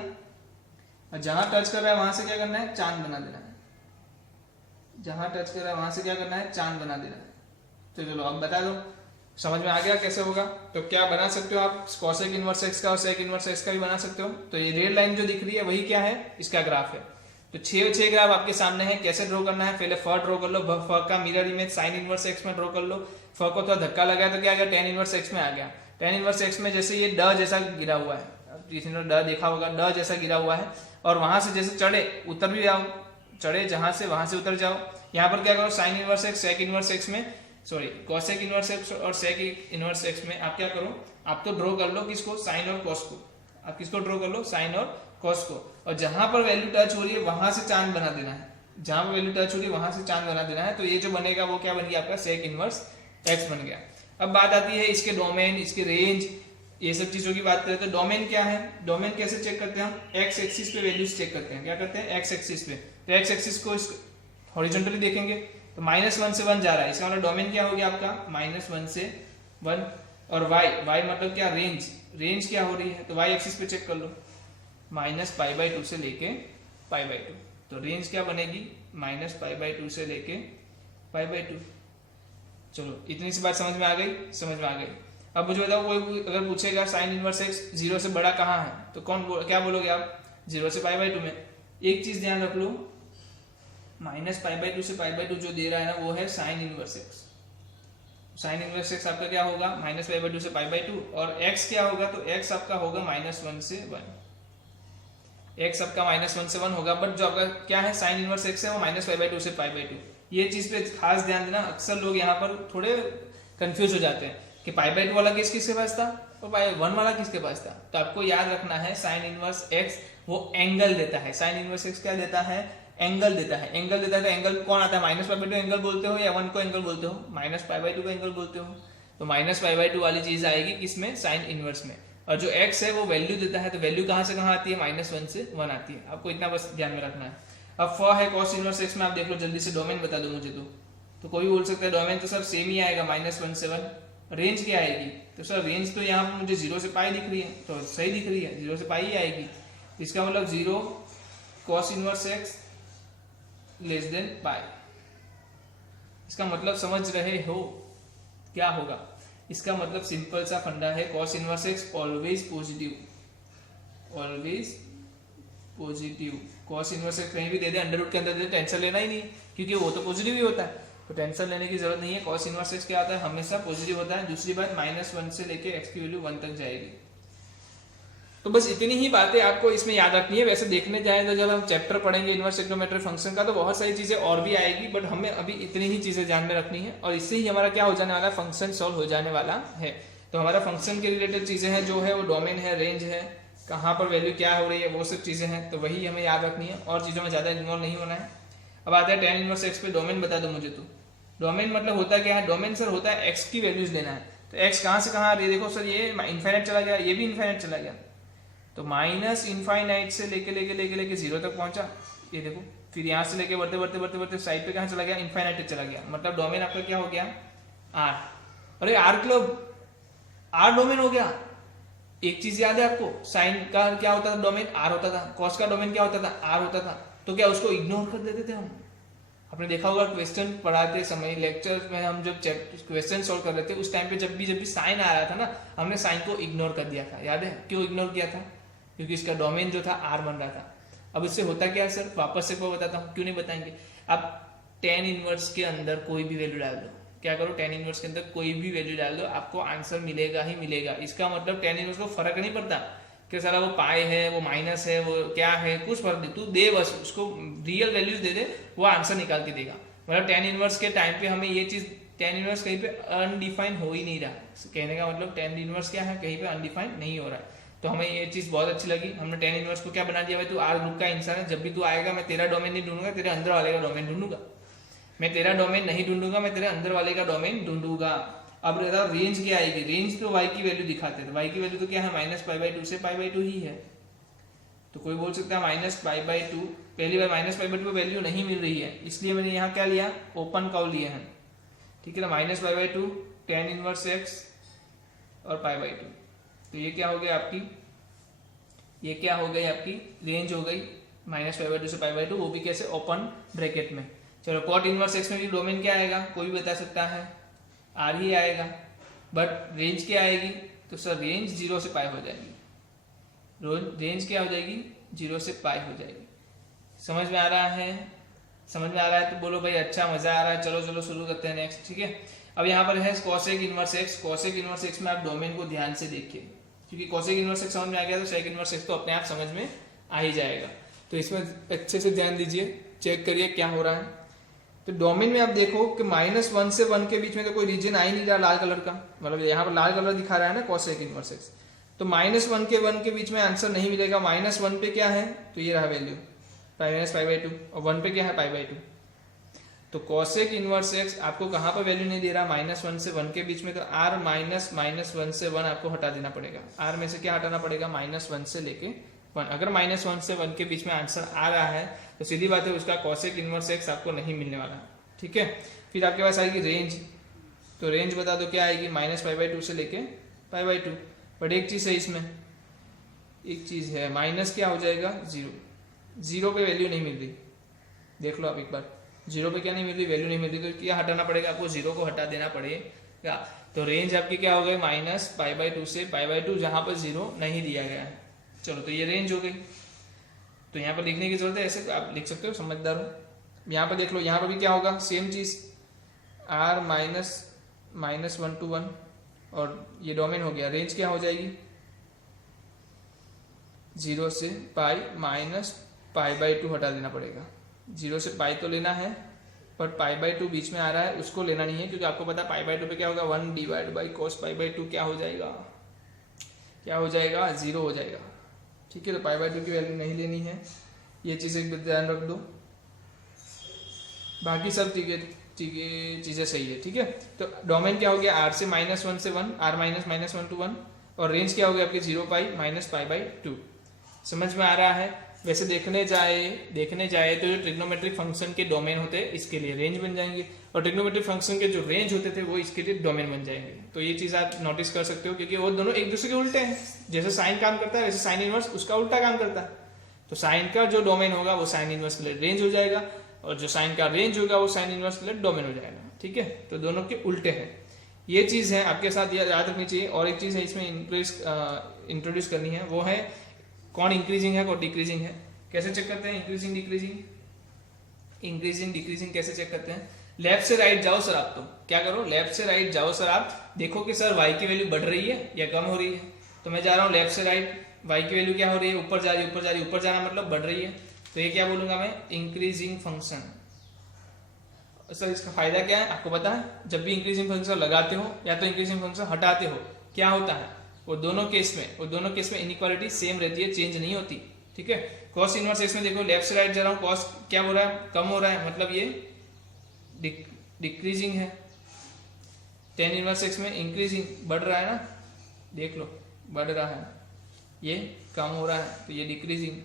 और जहां टच कर रहा है वहां से क्या करना है, चांद बना देना है, जहां टच कर रहा है वहां से क्या करना है, चांद बना देना है। तो चलो अब बता दो, समझ में आ गया कैसे होगा। तो क्या बना सकते हो आप, कॉसेक इनवर्स एक्स का और सेक इनवर्स एक्स का भी बना सकते हो। तो ये रेड लाइन जो दिख रही है वही क्या है, इसका ग्राफ है। तो 6 ग्राफ आपके सामने है, कैसे ड्रॉ करना है, पहले फ ड्रॉ कर लो, फ का mirror image sign inverse x में ड्रॉ कर लो, फ को थोड़ा धक्का लगाया तो क्या आ गया, टेन इनवर्स एक्स में आ गया। टेन इनवर्स एक्स में जैसे ये ड जैसा गिरा हुआ है, किसी ने ड देखा होगा, ड जैसा गिरा हुआ है, और वहां से जैसे चढ़े उतर भी जाओ, चढ़े जहां से वहां से उतर जाओ। यहाँ पर क्या करो, sine inverse x, sec inverse x में, सॉरी कॉसेक इनवर्स एक्स और सेक इनवर्स एक्स में आप क्या करो, आप तो ड्रॉ कर लो किसको, साइन और कॉस को, आप किसको ड्रॉ कर लो, साइन और कॉस को, और जहां पर वैल्यू टच हो रही है वहां से चांद बना देना है, जहां पर वैल्यू टच हो रही है वहां से चांद बना देना है। तो ये जो बनेगा वो क्या बन गया, आपका सेक इनवर्स एक्स बन गया। अब बात आती है इसके डोमेन, इसके रेंज, ये सब चीजों की बात करें तो डोमेन क्या है, डोमेन कैसे चेक करते हैं हम, एक्स एक्सिस पे वैल्यूज चेक करते हैं, क्या करते हैं, एक्स एक्सिस पे। तो एक्स एक्सिस को हॉरिजॉन्टली देखेंगे तो -1 से 1 जा रहा है, इसका मतलब डोमेन क्या हो गया आपका, -1 से 1। और वाई, वाई मतलब क्या, रेंज, रेंज क्या हो रही है, तो वाई एक्सिस पे चेक कर लो, -π/2 से लेके π/2, तो रेंज क्या बनेगी, -π/2 से लेके π/2। चलो इतनी सी बात समझ में आ गई, समझ में आ गई। अब मुझे बताओ, कोई अगर पूछेगा साइन इनवर्स एक्स 0 से बड़ा कहाँ है, तो क्या बोलोगे आप, 0 से π/2 में। एक चीज ध्यान रख लो, -π/2 से π/2 जो दे रहा है ना वो है sign inverse x. Sign inverse x आपका क्या होगा, -π/2 से π/2, और x क्या होगा, तो x आपका होगा -1 से 1, x आपका -1 से 1 होगा। बट जो आपका क्या है साइन इनवर्स एक्स है वो -π/2 से π/2। ये चीज पे खास ध्यान देना, अक्सर लोग यहाँ पर थोड़े कंफ्यूज हो जाते हैं कि π/2 वाला केस किसके पास था और π/1 वाला किसके पास था। तो आपको याद रखना है साइन इनवर्स एक्स वो एंगल देता है, साइन इनवर्स एक्स क्या देता है, एंगल देता है, एंगल देता है। तो एंगल कौन आता है, -π/2 एंगल बोलते हो या 1 को एंगल बोलते हो, -π/2 को एंगल बोलते हो। तो -π/2 वाली चीज आएगी किसमें, साइन इनवर्स में। और जो x है वो वैल्यू देता है, तो वैल्यू कहां से कहां आती है, -1 से 1 आती है। आपको इतना बस ध्यान में रखना है। अब फ है कॉस इनवर्स एक्स में, आप देख लो जल्दी से, डोमेन बता दो मुझे। तो कोई बोल सकता है डोमेन तो सर सेम ही आएगा, -1 से 1। रेंज क्या आएगी, तो सर रेंज तो यहाँ पर मुझे 0 से π दिख रही है, तो सही दिख रही है, 0 से π ही आएगी। इसका मतलब 0 कॉस इनवर्स एक्स < π। इसका मतलब समझ रहे हो क्या होगा, इसका मतलब सिंपल सा फंडा है, cos inverse x always positive, always positive. Cos inverse x कहीं भी दे दे, अंडर रूट के अंदर दे दे, टेंशन लेना ही नहीं। क्योंकि वो तो पॉजिटिव ही होता है, तो टेंशन लेने की जरूरत नहीं है। कॉस इनवर्स एक्स क्या होता है, हमेशा पॉजिटिव होता है। दूसरी बात -1 से लेके एक्स की वैल्यू 1 तक जाएगी। तो बस इतनी ही बातें आपको इसमें याद रखनी है। वैसे देखने जाए तो जब हम चैप्टर पढ़ेंगे इनवर्स ट्रिग्नोमेट्रिक फंक्शन का तो बहुत सारी चीजें और भी आएगी, बट हमें अभी इतनी ही चीजें ध्यान में रखनी है और इससे ही हमारा क्या हो जाने वाला है, फंक्शन सॉल्व हो जाने वाला है। तो हमारा फंक्शन के रिलेटेड चीजें हैं जो है वो डोमेन है, रेंज है, कहाँ पर वैल्यू क्या हो रही है, वो सब चीजें हैं, तो वही हमें याद रखनी है और चीजों में ज्यादा इन्वॉल्व नहीं होना है। अब आता है tan इनवर्स एक्स पे। डोमेन बता दो मुझे। तो डोमेन मतलब होता क्या है, डोमेन सर होता है एक्स की वैल्यूज लेना है। तो एक्स कहाँ से कहाँ आ रही है, देखो सर ये इनफाइनाइट चला गया, ये भी इनफाइनाइट चला गया, तो माइनस इनफाइनाइट से लेके लेके लेके लेके 0 तक पहुंचा, ये देखो। फिर यहाँ से लेके बढ़ते बढ़ते बढ़ते बढ़ते साइड पे कहाँ चला गया, इनफाइनाइट तक चला गया। मतलब डोमेन आपका क्या हो गया, आर। अरे आर क्लब आर डोमेन हो गया। एक चीज याद है आपको, साइन का क्या होता था, डोमेन आर होता था, कॉस का डोमेन क्या होता था, आर होता था। तो क्या उसको इग्नोर कर देते थे हम? आपने देखा होगा क्वेश्चन पढ़ाते समय, लेक्चर में हम जब क्वेश्चन सॉल्व कर रहे थे उस टाइम पे जब भी साइन आ रहा था ना, हमने साइन को इग्नोर कर दिया था। याद है क्यों इग्नोर किया था? क्योंकि इसका डोमेन जो था आर बन रहा था। अब इससे होता क्या सर, वापस से को बताता हूँ, क्यों नहीं बताएंगे। अब tan इनवर्स के अंदर कोई भी वैल्यू डाल दो, क्या करो, tan इनवर्स के अंदर कोई भी वैल्यू डाल दो, आपको आंसर मिलेगा ही मिलेगा। इसका मतलब tan इनवर्स को फर्क नहीं पड़ता कि सारा वो पाई है, वो माइनस है, वो क्या है, कुछ फर्क नहीं, तू दे बस उसको रियल वैल्यूज दे दे, वो आंसर निकाल के देगा। मतलब tan इनवर्स के टाइम पे हमें ये चीज, tan इनवर्स कहीं पे अनडिफाइंड हो ही नहीं रहा, कहने का मतलब tan इनवर्स क्या है, कहीं पे अनडिफाइंड नहीं हो रहा है। तो हमें ये चीज बहुत अच्छी लगी। हमने tan इनवर्स को क्या बना दिया, भाई तू आर ग्रुप का इंसान है, जब भी तू आएगा मैं तेरा डोमेन नहीं ढूंढूंगा, तेरे अंदर वाले का डोमेन ढूंढूंगा। मैं तेरा डोमेन नहीं ढूंढूंगा, मैं तेरे अंदर वाले का डोमेन ढूंढूंगा। अब रहता रेंज क्या आएगी, रेंज तो y की वैल्यू दिखाते हैं, y की वैल्यू तो क्या है, -π/2 से π/2 ही है। तो कोई बोल सकता है -π/2, पहली बार -π/2 पे वैल्यू नहीं मिल रही है, इसलिए मैंने यहाँ क्या लिया, ओपन कर्व लिए हैं, ठीक है ना, -π/2 tan इनवर्स x और π/2। तो ये क्या हो गया आपकी, ये क्या हो गई आपकी रेंज हो गई, -π/2 से π/2, वो भी कैसे, ओपन ब्रैकेट में। चलो cot इनवर्स x में भी डोमेन क्या आएगा, कोई भी बता सकता है, आर ही आएगा, बट रेंज क्या आएगी, तो सर रेंज 0 से पाई हो जाएगी। रेंज क्या हो जाएगी, 0 से पाई हो जाएगी। समझ में आ रहा है? समझ में आ रहा है तो बोलो भाई अच्छा, मजा आ रहा है। चलो चलो शुरू करते हैं नेक्स्ट, ठीक है। अब यहाँ पर है cosec inverse x। cosec inverse x में आप डोमेन को ध्यान से देखिए, क्योंकि cosec इनवर्स x समझ में आ गया तो sec इनवर्स x तो अपने आप समझ में आ ही जाएगा। तो इसमें अच्छे से ध्यान दीजिए, चेक करिए क्या हो रहा है। तो डोमेन में आप देखो कि -1 से 1 के बीच में तो कोई रीजन आ ही नहीं रहा लाल कलर का, मतलब यहाँ पर लाल कलर दिखा रहा है ना cosec इनवर्स x। तो -1 के बीच में आंसर नहीं मिलेगा। -1 पे क्या है, तो ये रहा वैल्यू -π/2, और 1 पे क्या है, π/2। तो cosec इनवर्स x आपको कहाँ पर वैल्यू नहीं दे रहा, -1 से 1 के बीच में, तो r -1 से 1 आपको हटा देना पड़ेगा। r में से क्या हटाना पड़ेगा, -1 से लेके 1। अगर -1 से 1 के बीच में आंसर आ रहा है तो सीधी बात है उसका cosec इनवर्स x आपको नहीं मिलने वाला, ठीक है। फिर आपके पास आएगी रेंज। तो रेंज बता दो क्या आएगी, -π/2 से लेके π/2। बट एक चीज है इसमें, एक चीज है, माइनस क्या हो जाएगा, 0। 0 पे वैल्यू नहीं मिल रही, देख लो आप एक बार, 0 पे क्या नहीं मिल रही, वैल्यू नहीं मिल रही, तो क्या हटाना पड़ेगा आपको, 0 को हटा देना पड़ेगा। तो रेंज आपकी क्या हो गई, -π/2 से π/2, जहां पर 0 नहीं दिया गया है। चलो तो ये रेंज हो गई। तो यहाँ पर लिखने की जरूरत है, ऐसे आप लिख सकते हो, समझदार हो। यहाँ पर देख लो, यहाँ पर भी क्या होगा, सेम चीज, r -1 to 1, और ये डोमेन हो गया। रेंज क्या हो जाएगी, 0 से पाई -π/2 हटा देना पड़ेगा। 0 से पाई तो लेना है, पर π/2 बीच में आ रहा है, उसको लेना नहीं है, क्योंकि आपको पता π/2 पे क्या होगा, 1/cos π/2 क्या हो जाएगा, क्या हो जाएगा, 0 हो जाएगा, ठीक है। तो π/2 की वैल्यू नहीं लेनी है, ये चीज़ें ध्यान रख दो। बाकी सब चीज़ें सही है, ठीक है। तो डोमेन क्या हो गया, r से -1 से 1, r -1 to 1, और रेंज क्या हो गया आपके 0 पाई -π/2। समझ में आ रहा है? वैसे देखने जाए तो जो ट्रिग्नोमेट्रिक फंक्शन के डोमेन होते हैं इसके लिए रेंज बन जाएंगे, और ट्रिग्नोमेट्रिक फंक्शन के जो रेंज होते थे वो इसके लिए डोमेन बन जाएंगे। तो ये चीज़ आप नोटिस कर सकते हो, क्योंकि वो दोनों एक दूसरे के उल्टे हैं। जैसे साइन काम करता है वैसे साइन इनवर्स उसका उल्टा काम करता है। तो साइन का जो डोमेन होगा वो साइन इनवर्स के लिए रेंज हो जाएगा, और जो साइन का रेंज होगा वो साइन इनवर्स के लिए डोमेन हो जाएगा, ठीक है। तो दोनों के उल्टे हैं, ये चीज़ है आपके साथ याद रखनी चाहिए। और एक चीज़ है इसमें इंट्रोड्यूस करनी है, वो है कौन इंक्रीजिंग है कौन डिक्रीजिंग है। कैसे चेक करते हैं इंक्रीजिंग डिक्रीजिंग, इंक्रीजिंग डिक्रीजिंग कैसे चेक करते हैं? लेफ्ट से राइट जाओ सर, आप तो क्या करो, लेफ्ट से राइट जाओ सर, आप देखो कि सर y की वैल्यू बढ़ रही है या कम हो रही है। तो मैं जा रहा हूँ लेफ्ट से राइट, y की वैल्यू क्या हो रही है, ऊपर जा रही है, ऊपर जा रही है, ऊपर जाना मतलब बढ़ रही है, तो ये क्या बोलूंगा मैं, इंक्रीजिंग फंक्शन। सर इसका फायदा क्या है आपको पता है? जब भी इंक्रीजिंग फंक्शन लगाते हो या तो इंक्रीजिंग फंक्शन हटाते हो, क्या होता है, वो दोनों केस में इनइक्वालिटी सेम रहती है, चेंज नहीं होती। ठीक है, कॉस इनवर्स एक्स में देखो लेफ्ट से राइट जा रहा हूँ, कॉस क्या हो रहा है, कम हो रहा है, मतलब ये डिक्रीजिंग है। टेन इनवर्स एक्स में इंक्रीजिंग, बढ़ रहा है ना, देख लो बढ़ रहा है, ये कम हो रहा है तो ये डिक्रीजिंग।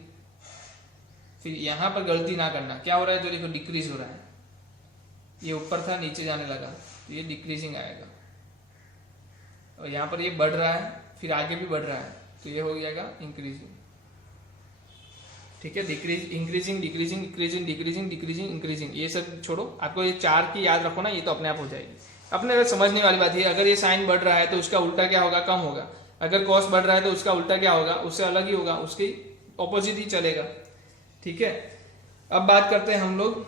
फिर यहाँ पर गलती ना करना, क्या हो रहा है, जो देखो डिक्रीज हो रहा है, ये ऊपर था नीचे जाने लगा तो ये डिक्रीजिंग आएगा, और यहाँ पर ये बढ़ रहा है फिर आगे भी बढ़ रहा है तो ये हो जाएगा इंक्रीजिंग। ठीक है, decrease increasing decreasing increasing decreasing decreasing increasing, ये सब छोड़ो, आपको ये चार की याद रखो ना, ये तो अपने आप हो जाएगी। अपने अगर समझने वाली बात है, अगर ये साइन बढ़ रहा है तो उसका उल्टा क्या होगा, कम होगा। अगर कॉस बढ़ रहा है तो उसका उल्टा क्या होगा, उससे अलग ही होगा, उसकी ऑपोजिट ही चलेगा। ठीक है, अब बात करते हैं हम लोग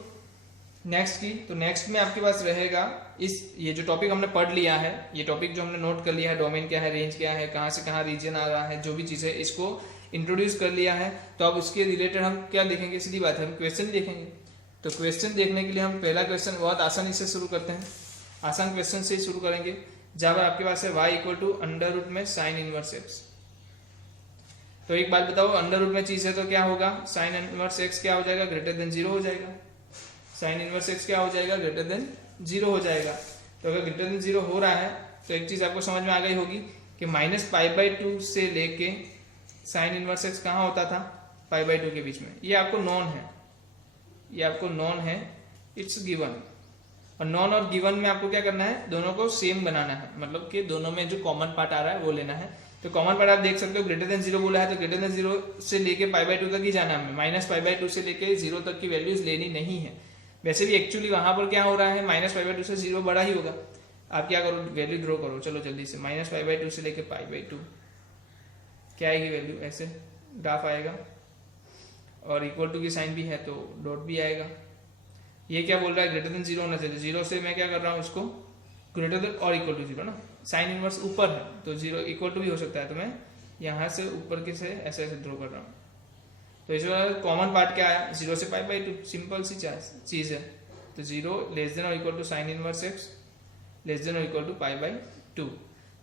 नेक्स्ट की। तो नेक्स्ट में आपके पास रहेगा ये जो टॉपिक हमने पढ़ लिया है, ये टॉपिक जो हमने नोट कर लिया है, डोमेन क्या है, रेंज क्या है, कहाँ से कहाँ रीजन आ रहा है, जो भी चीज़ है इसको इंट्रोड्यूस कर लिया है। तो अब उसके रिलेटेड हम क्या देखेंगे, सीधी बात है हम क्वेश्चन देखेंगे। तो क्वेश्चन देखने के लिए हम पहला क्वेश्चन बहुत आसानी से शुरू करते हैं, आसान क्वेश्चन से शुरू करेंगे। जहाँ पर आपके पास है y equal to under root में साइन इनवर्स एक्स। तो एक बात बताओ, अंडर रूट में चीज़ है तो क्या होगा, साइन इनवर्स एक्स क्या हो जाएगा, ग्रेटर देन जीरो हो जाएगा। साइन इनवर्स एक्स क्या हो जाएगा, ग्रेटर देन जीरो हो जाएगा। तो अगर ग्रेटर देन जीरो हो रहा है तो एक चीज़ आपको समझ में आ गई होगी कि -π/2 से लेके साइन इनवर्स एक्स कहाँ होता था, π/2 के बीच में। ये आपको नॉन है, ये आपको नॉन है, इट्स गिवन। और नॉन और गिवन में आपको क्या करना है, दोनों को सेम बनाना है, मतलब कि दोनों में जो कॉमन पार्ट आ रहा है वो लेना है। तो कॉमन पार्ट आप देख सकते हो, ग्रेटर देन जीरो बोला है तो ग्रेटर देन जीरो से लेके π/2 तक ही जाना है, -π/2 से लेके जीरो तक की वैल्यूज लेनी नहीं है। वैसे भी एक्चुअली वहां पर क्या हो रहा है, -π/2 से जीरो बड़ा ही होगा। आप क्या करो, वैल्यू ड्रॉ करो, चलो जल्दी से, -π/2 से लेके π/2 क्या आएगी वैल्यू, ऐसे ग्राफ आएगा, और इक्वल टू की साइन भी है तो डॉट भी आएगा। ये क्या बोल रहा है, ग्रेटर देन जीरो होना चाहिए। जीरो से मैं क्या कर रहा हूँ, उसको ग्रेटर देन और इक्वल टू जीरो ना, साइन इनवर्स ऊपर है तो जीरो इक्वल टू भी हो सकता है, तो मैं यहाँ से ऊपर के से ऐसे ऐसे ड्रॉ कर रहा हूँ। तो इस बार कॉमन पार्ट क्या आया, जीरो से π/2, सिंपल सी चीज़ है। तो जीरो लेस देन और equal to sine inverse x less than और इक्वल टू π/2।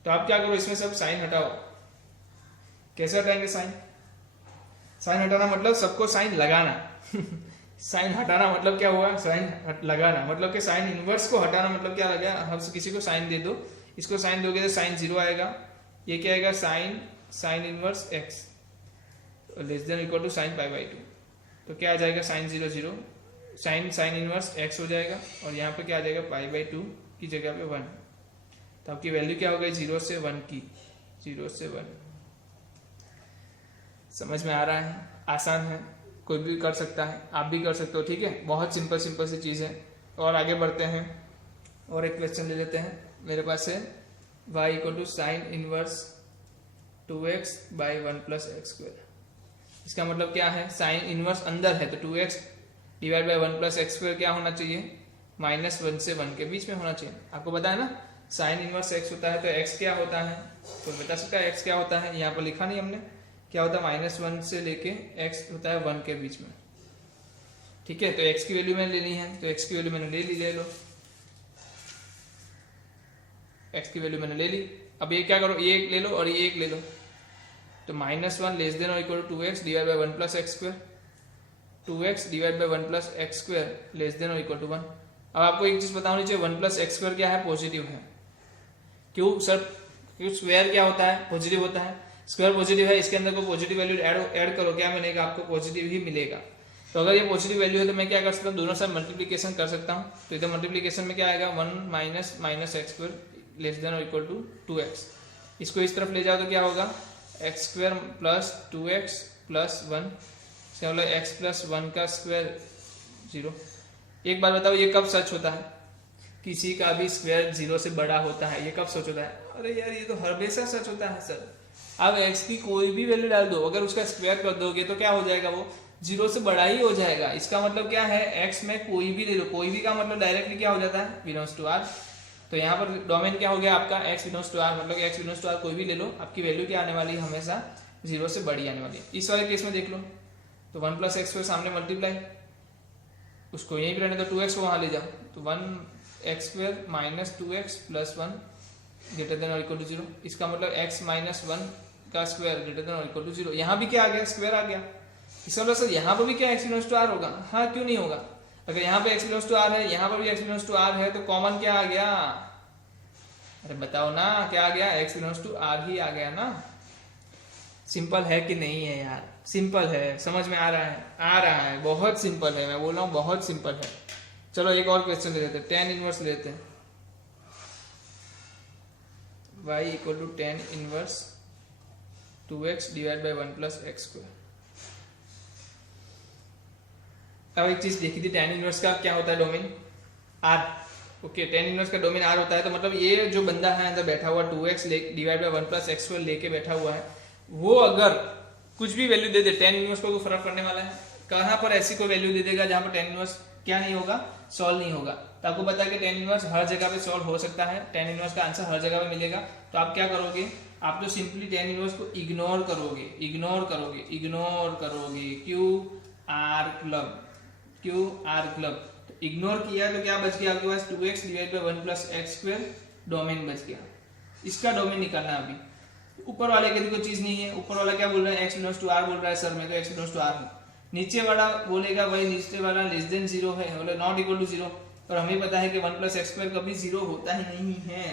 तो आप क्या करो, इसमें सब साइन हटाओ। कैसे हटाएंगे साइन, साइन हटाना मतलब सबको साइन लगाना साइन हटाना मतलब क्या हुआ, साइन लगाना मतलब कि साइन इनवर्स को हटाना मतलब क्या लगा, हम किसी को साइन दे दो, इसको साइन दोगे तो साइन जीरो आएगा, ये क्या आएगा, sine inverse x less than equal to sine π/2। तो क्या आ जाएगा, sine zero zero, sine inverse x हो जाएगा, और यहाँ पे क्या आ जाएगा, π/2 की जगह पे 1। तो आपकी वैल्यू क्या हो गई, 0 से 1 की, 0 से 1। समझ में आ रहा है, आसान है, कोई भी कर सकता है, आप भी कर सकते हो। ठीक है, बहुत सिंपल सी चीज़ है। और आगे बढ़ते हैं, और एक क्वेश्चन ले लेते हैं। मेरे पास है y equal to sine inverse 2x by 1 plus x square. इसका मतलब क्या है, साइन इनवर्स अंदर है तो 2x divide by 1 plus x square क्या होना चाहिए, -1 से 1 के बीच में होना चाहिए। आपको पता है ना, साइन इनवर्स x होता है तो x क्या होता है, तो बता सकता है x क्या होता है, यहाँ पर लिखा नहीं हमने, क्या होता है, -1 से लेके x होता है 1 के बीच में। ठीक है, तो x की वैल्यू मैंने लेनी है, तो x की वैल्यू मैंने ले ली, ले लो, x की वैल्यू मैंने ले ली। अब ये क्या करो, ये एक ले लो और ये एक ले लो, तो -1 लेस देन और equal to 2x divide by 1 plus x square, 2x divide by 1 plus x square less than और इक्वल टू 1। अब आपको एक चीज पता होनी चाहिए, 1 प्लस एक्स स्क्वायर क्या है, पॉजिटिव है। क्यों सर, क्यों स्क्वायर क्या होता है, पॉजिटिव होता है, स्क्वायर पॉजिटिव है, इसके अंदर को पॉजिटिव वैल्यू ऐड करो, क्या मिलेगा आपको, पॉजिटिव ही मिलेगा। तो अगर ये पॉजिटिव वैल्यू है तो मैं क्या कर सकता हूँ, दोनों साथ मल्टीप्लीकेशन कर सकता हूँ। तो इधर मल्टीप्लीकेशन में क्या आएगा, 1 minus x square less than और इक्वल टू 2x। इसको इस तरफ ले जाओ तो क्या होगा, x square plus 2x plus 1, इसका मतलब x प्लस 1 का स्क्वायर 0। एक बार बताओ, ये कब सच होता है, किसी का भी स्क्वायर 0 से बड़ा होता है, ये कब सच होता है, अरे यार ये तो हमेशा सच होता है सर। अब x की कोई भी वैल्यू डाल दो, अगर उसका स्क्वायर कर दोगे तो क्या हो जाएगा, वो जीरो से बड़ा ही हो जाएगा। इसका मतलब क्या है, एक्स में कोई भी ले लो, कोई भी का मतलब डायरेक्टली क्या हो जाता है, बिलोंग्स टू आर। तो यहाँ पर डोमेन क्या हो गया आपका, एक्स बिलोंग्स टू आर, मतलब एक्स बिलोंग्स टू आर कोई भी ले लो, आपकी वैल्यू क्या आने वाली है, हमेशा जीरो से बड़ी आने वाली है। इस वाले केस में देख लो, तो 1 + x के सामने मल्टीप्लाई, उसको यहीं पर रहने दो, 2x को वहाँ ले जाओ, तो 1x² - 2x + 1 > 0। इसका मतलब x - 1 का स्क्वायर > 0। यहाँ भी क्या आ गया, स्क्वायर आ गया। इसका मतलब सर यहाँ पर भी क्या x बिलोंग्स टू आर होगा, हाँ क्यों नहीं होगा। अगर यहाँ पे x बिलोंग्स टू आर है, यहाँ पर भी x बिलोंग्स टू आर है, तो कॉमन क्या आ गया, अरे बताओ ना क्या आ गया, x बिलोंग्स टू आर ही आ गया ना। सिंपल है कि नहीं है यार, सिंपल है, समझ में आ रहा है, आ रहा है, बहुत सिंपल है, मैं बोल रहा हूँ बहुत सिंपल है। चलो एक और क्वेश्चन ले लेते हैं, tan इनवर्स लेते हैं, y = tan inverse 2x / 1 + x²। अब एक चीज देखी थी, tan इनवर्स का क्या होता है, domain r। Okay, tan inverse का डोमेन r होता है, तो मतलब ये जो बंदा है अंदर बैठा हुआ 2x / 1 + x² लेके बैठा हुआ है, वो अगर कुछ भी वैल्यू दे दे, tan इनवर्स को कोई फर्क पड़ने वाला है, कहाँ पर ऐसी कोई वैल्यू दे देगा जहां पर tan इनवर्स क्या नहीं होगा, सॉल्व नहीं होगा। तो आपको पता है कि tan इनवर्स हर जगह पे सॉल्व हो सकता है, tan इनवर्स का आंसर हर जगह पे मिलेगा। तो आप क्या करोगे, आप तो सिंपली tan इनवर्स को इग्नोर करोगे, इग्नोर करोगे, इग्नोर करोगे, क्यू आर क्लब। तो इग्नोर किया तो क्या बच गया आपके पास, 2x / 1 + x² डोमेन बच गया। इसका डोमेन निकालना अभी, ऊपर वाले की कोई चीज नहीं है, ऊपर वाला क्या बोल रहा है, x बिलोंग्स टू आर बोल रहा है, सर मैं तो x बिलोंग्स टू आर हूँ। नीचे वाला बोलेगा भाई, नीचे वाला <0 है, बोले नॉट इक्वल टू 0, और हमें पता है कि 1 + x² कभी 0 होता ही नहीं है,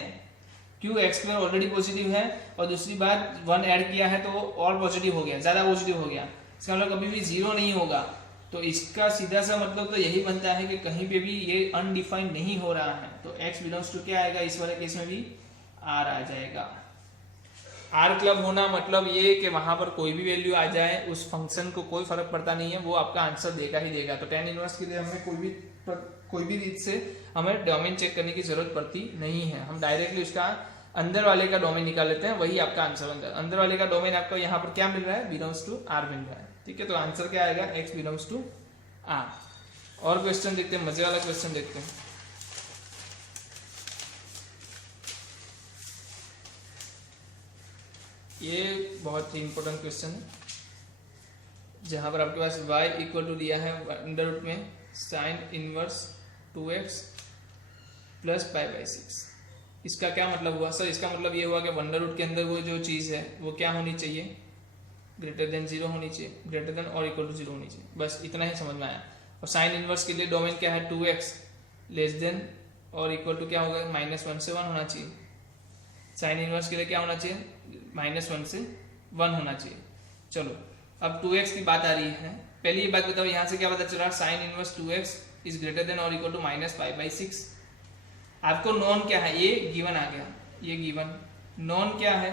क्यों, x² ऑलरेडी पॉजिटिव है, और दूसरी बात 1 ऐड किया है तो और पॉजिटिव हो गया, ज्यादा पॉजिटिव हो गया, इसका मतलब कभी भी 0 नहीं होगा। तो इसका सीधा सा मतलब तो यही बनता है कि कहीं पे भी ये अनडिफाइंड नहीं हो रहा है, तो x बिलोंग्स टू क्या आएगा, इस वाले केस में भी r आ जाएगा। आर क्लब होना मतलब ये कि वहां पर कोई भी वैल्यू आ जाए, उस फंक्शन को कोई फर्क पड़ता नहीं है, वो आपका आंसर देगा ही देगा। तो tan इनवर्स के लिए हमें कोई भी रीत से हमें डोमेन चेक करने की जरूरत पड़ती नहीं है, हम डायरेक्टली उसका अंदर वाले का डोमेन निकाल लेते हैं, वही आपका आंसर बनता है। अंदर वाले का डोमेन आपको यहाँ पर क्या मिल रहा है, बिलोंग्स टू आर मिल रहा है, ठीक है। तो आंसर क्या आएगा, x बिलोंग्स टू आर। और क्वेश्चन देखते हैं, मजे वाला क्वेश्चन देखते हैं। ये बहुत ही इंपॉर्टेंट क्वेश्चन है, जहां पर आपके पास y = दिया है अंडर रूट में sin इनवर्स 2x + π/6। इसका क्या मतलब हुआ सर, इसका मतलब ये हुआ कि अंडर रूट के अंदर वो जो चीज़ है वो क्या होनी चाहिए, <0 होनी चाहिए, > 0 होनी चाहिए, बस इतना ही समझ में आया। और साइन इनवर्स के लिए डोमेन क्या है, 2x < क्या होगा, -1 से 1 होना चाहिए। साइन इनवर्स के लिए क्या होना चाहिए, -1 से 1 होना चाहिए। चलो अब 2x की बात आ रही है, पहले ये बात बताओ, यहाँ से क्या पता चला, साइन इनवर्स 2x = -π/6। आपको नॉन क्या है, ये गिवन आ गया, ये गिवन। नॉन क्या है,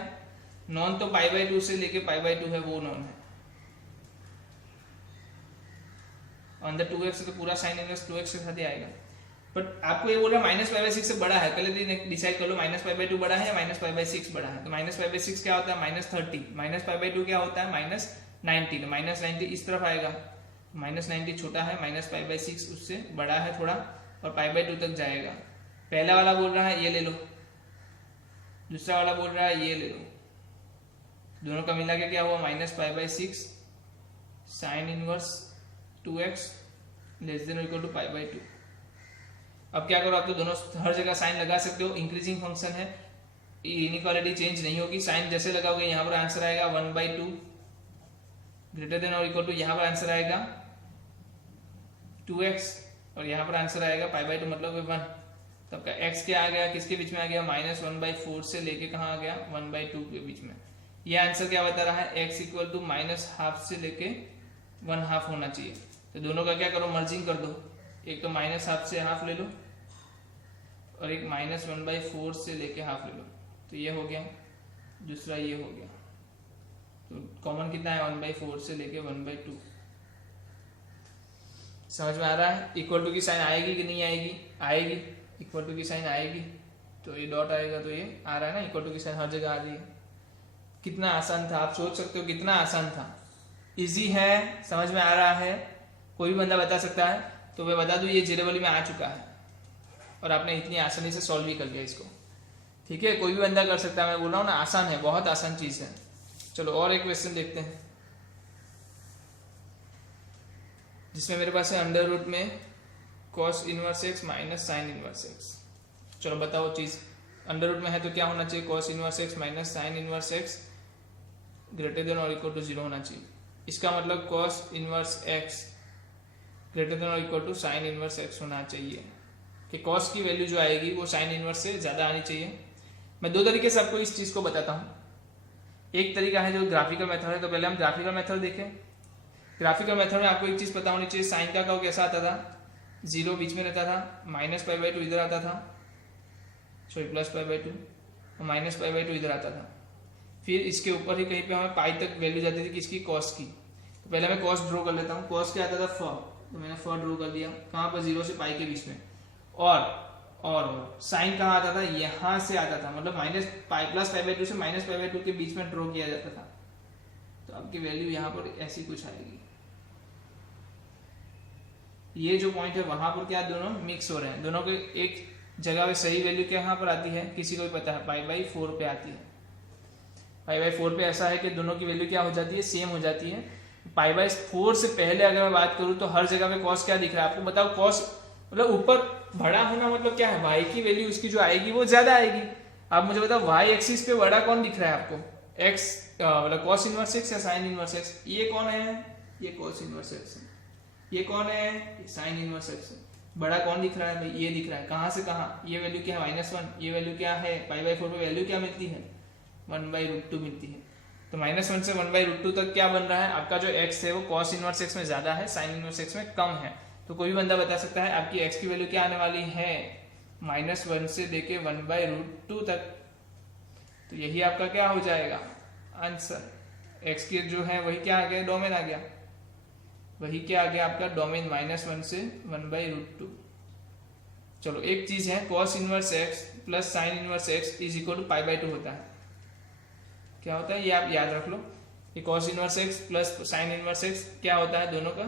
नॉन तो π/2 से लेके π/2 है, वो नॉन है। अंदर 2x से तो पूरा साइन इनवर्स 2x के साथ ही आएगा, बट आपको ये बोल रहा है -π/6 से बड़ा है, पहले डिसाइड कर लो -π/2 बड़ा है या -π/6 बड़ा है। तो -π/6 क्या होता है, -30, -π/2 क्या होता है, -90, तो -90 इस तरफ आएगा, -90 छोटा है, -π/6 उससे बड़ा है थोड़ा, और π/2 तक जाएगा। पहला वाला बोल रहा है ये ले लो, दूसरा वाला बोल रहा है ये ले लो, दोनों का मिला के क्या हुआ, -π/6 साइन इनवर्स 2x < π/2। अब क्या करो, आप तो दोनों हर जगह साइन लगा सकते हो, इंक्रीजिंग फंक्शन है, इनइक्वालिटी चेंज नहीं होगी, साइन जैसे लगाओगे यहाँ पर आंसर आएगा 1/2 < यहाँ पर आंसर आएगा 2x, और यहाँ पर आंसर आएगा π/2 मतलब 1। तो आपका x क्या आ गया, किसके बीच में आ गया, -1/4 से लेके कहाँ आ गया, 1/2 के बीच में। ये आंसर क्या बता रहा है, x = -½ से लेके 1/2 होना चाहिए। तो दोनों का क्या करो, मर्जिंग कर दो, एक तो -½ से हाफ ले लो, और एक -1/4 से लेके हाफ ले लो, तो ये हो गया, दूसरा ये हो गया। तो कॉमन कितना है, 1/4 से लेके 1/2। समझ में आ रहा है, इक्वल टू की साइन आएगी कि नहीं आएगी, आएगी, इक्वल टू की साइन आएगी, तो ये डॉट आएगा, तो ये आ रहा है ना, इक्वल टू की साइन हर जगह आ रही है। कितना आसान था, आप सोच सकते हो कितना आसान था, इजी है, समझ में आ रहा है, कोई भी बंदा बता सकता है। तो मैं बता दूं ये जीरो वाली में आ चुका है और आपने इतनी आसानी से सॉल्व भी कर लिया इसको। ठीक है, कोई भी बंदा कर सकता है, मैं बोल रहा हूँ ना, आसान है, बहुत आसान चीज़ है। चलो और एक क्वेश्चन देखते हैं जिसमें मेरे पास है अंडर रूट में cos inverse x minus sine inverse x. चलो बताओ चीज़, अंडर रूट में है तो क्या होना चाहिए, cos inverse x minus sine inverse x greater than और इक्वल टू 0 होना चाहिए। इसका मतलब cos inverse x greater than और equal to sine inverse x होना चाहिए कि कॉस की वैल्यू जो आएगी वो साइन इनवर्स से ज़्यादा आनी चाहिए। मैं दो तरीके से आपको इस चीज़ को बताता हूँ। एक तरीका है जो ग्राफिकल मेथड है, तो पहले हम ग्राफिकल मेथड देखें। ग्राफिकल मेथड में आपको एक चीज़ पता होनी चाहिए, साइन का कर्व कैसा आता था, 0 बीच में रहता था, -π/2 इधर आता था, सॉरी +π/2 और -π/2 इधर आता था। फिर इसके ऊपर ही कहीं पे हमें पाई तक वैल्यू जाती थी किसकी, कॉस की। तो पहले मैं कॉस ड्रॉ कर लेता हूँ। कॉस क्या आता था, फ, तो मैंने फ ड्रॉ कर दिया कहाँ पर, 0 से पाई के बीच में। और साइन कहाँ आता था, यहाँ से आता था, मतलब +π/2 से -π/2 के बीच में ड्रॉ किया जाता था। तो आपकी वैल्यू यहाँ पर ऐसी कुछ आएगी। ये जो पॉइंट है वहां पर क्या दोनों मिक्स हो रहे हैं, दोनों के एक जगह पे सही वैल्यू क्या यहाँ पर आती है, किसी को भी पता है, π/4 पे आती है। π/4 पे ऐसा है कि दोनों की वैल्यू क्या हो जाती है, सेम हो जाती है। π/4 से पहले अगर मैं बात करूँ तो हर जगह पे कॉस क्या दिख रहा है आपको, बताओ कॉस मतलब ऊपर बड़ा होना मतलब क्या है, वाई की वैल्यू उसकी जो आएगी वो ज्यादा आएगी। आप मुझे बताओ वाई एक्सिस पे बड़ा कौन दिख रहा है आपको, एक्स मतलब कॉस इनवर्स एक्स या साइन इनवर्स एक्स, ये कौन है, ये कॉस इनवर्स एक्स है, ये कौन है, ये साइन इनवर्स एक्स है। बड़ा कौन दिख रहा है भाई, ये दिख रहा है। कहाँ से कहाँ, ये वैल्यू क्या है -1, ये वैल्यू क्या है, π/4 पे वैल्यू क्या मिलती है, 1/√2 मिलती है। तो -1 से 1/√2 तक क्या बन रहा है, आपका जो x है वो cos इनवर्स x में ज्यादा है, sin इनवर्स x में कम है। तो कोई भी बंदा बता सकता है आपकी x की वैल्यू क्या आने वाली है, -1 से लेके 1/√2 तक। तो यही आपका क्या हो जाएगा आंसर, x की जो है वही क्या आ गया, डोमेन आ गया, वही क्या आ गया आपका डोमेन, -1 से 1/√2। चलो एक चीज है, cos inverse x plus sine inverse x is equal to π/2 होता है। क्या होता है ये आप याद रख लो, ये cos inverse x plus sine inverse x क्या होता है, दोनों का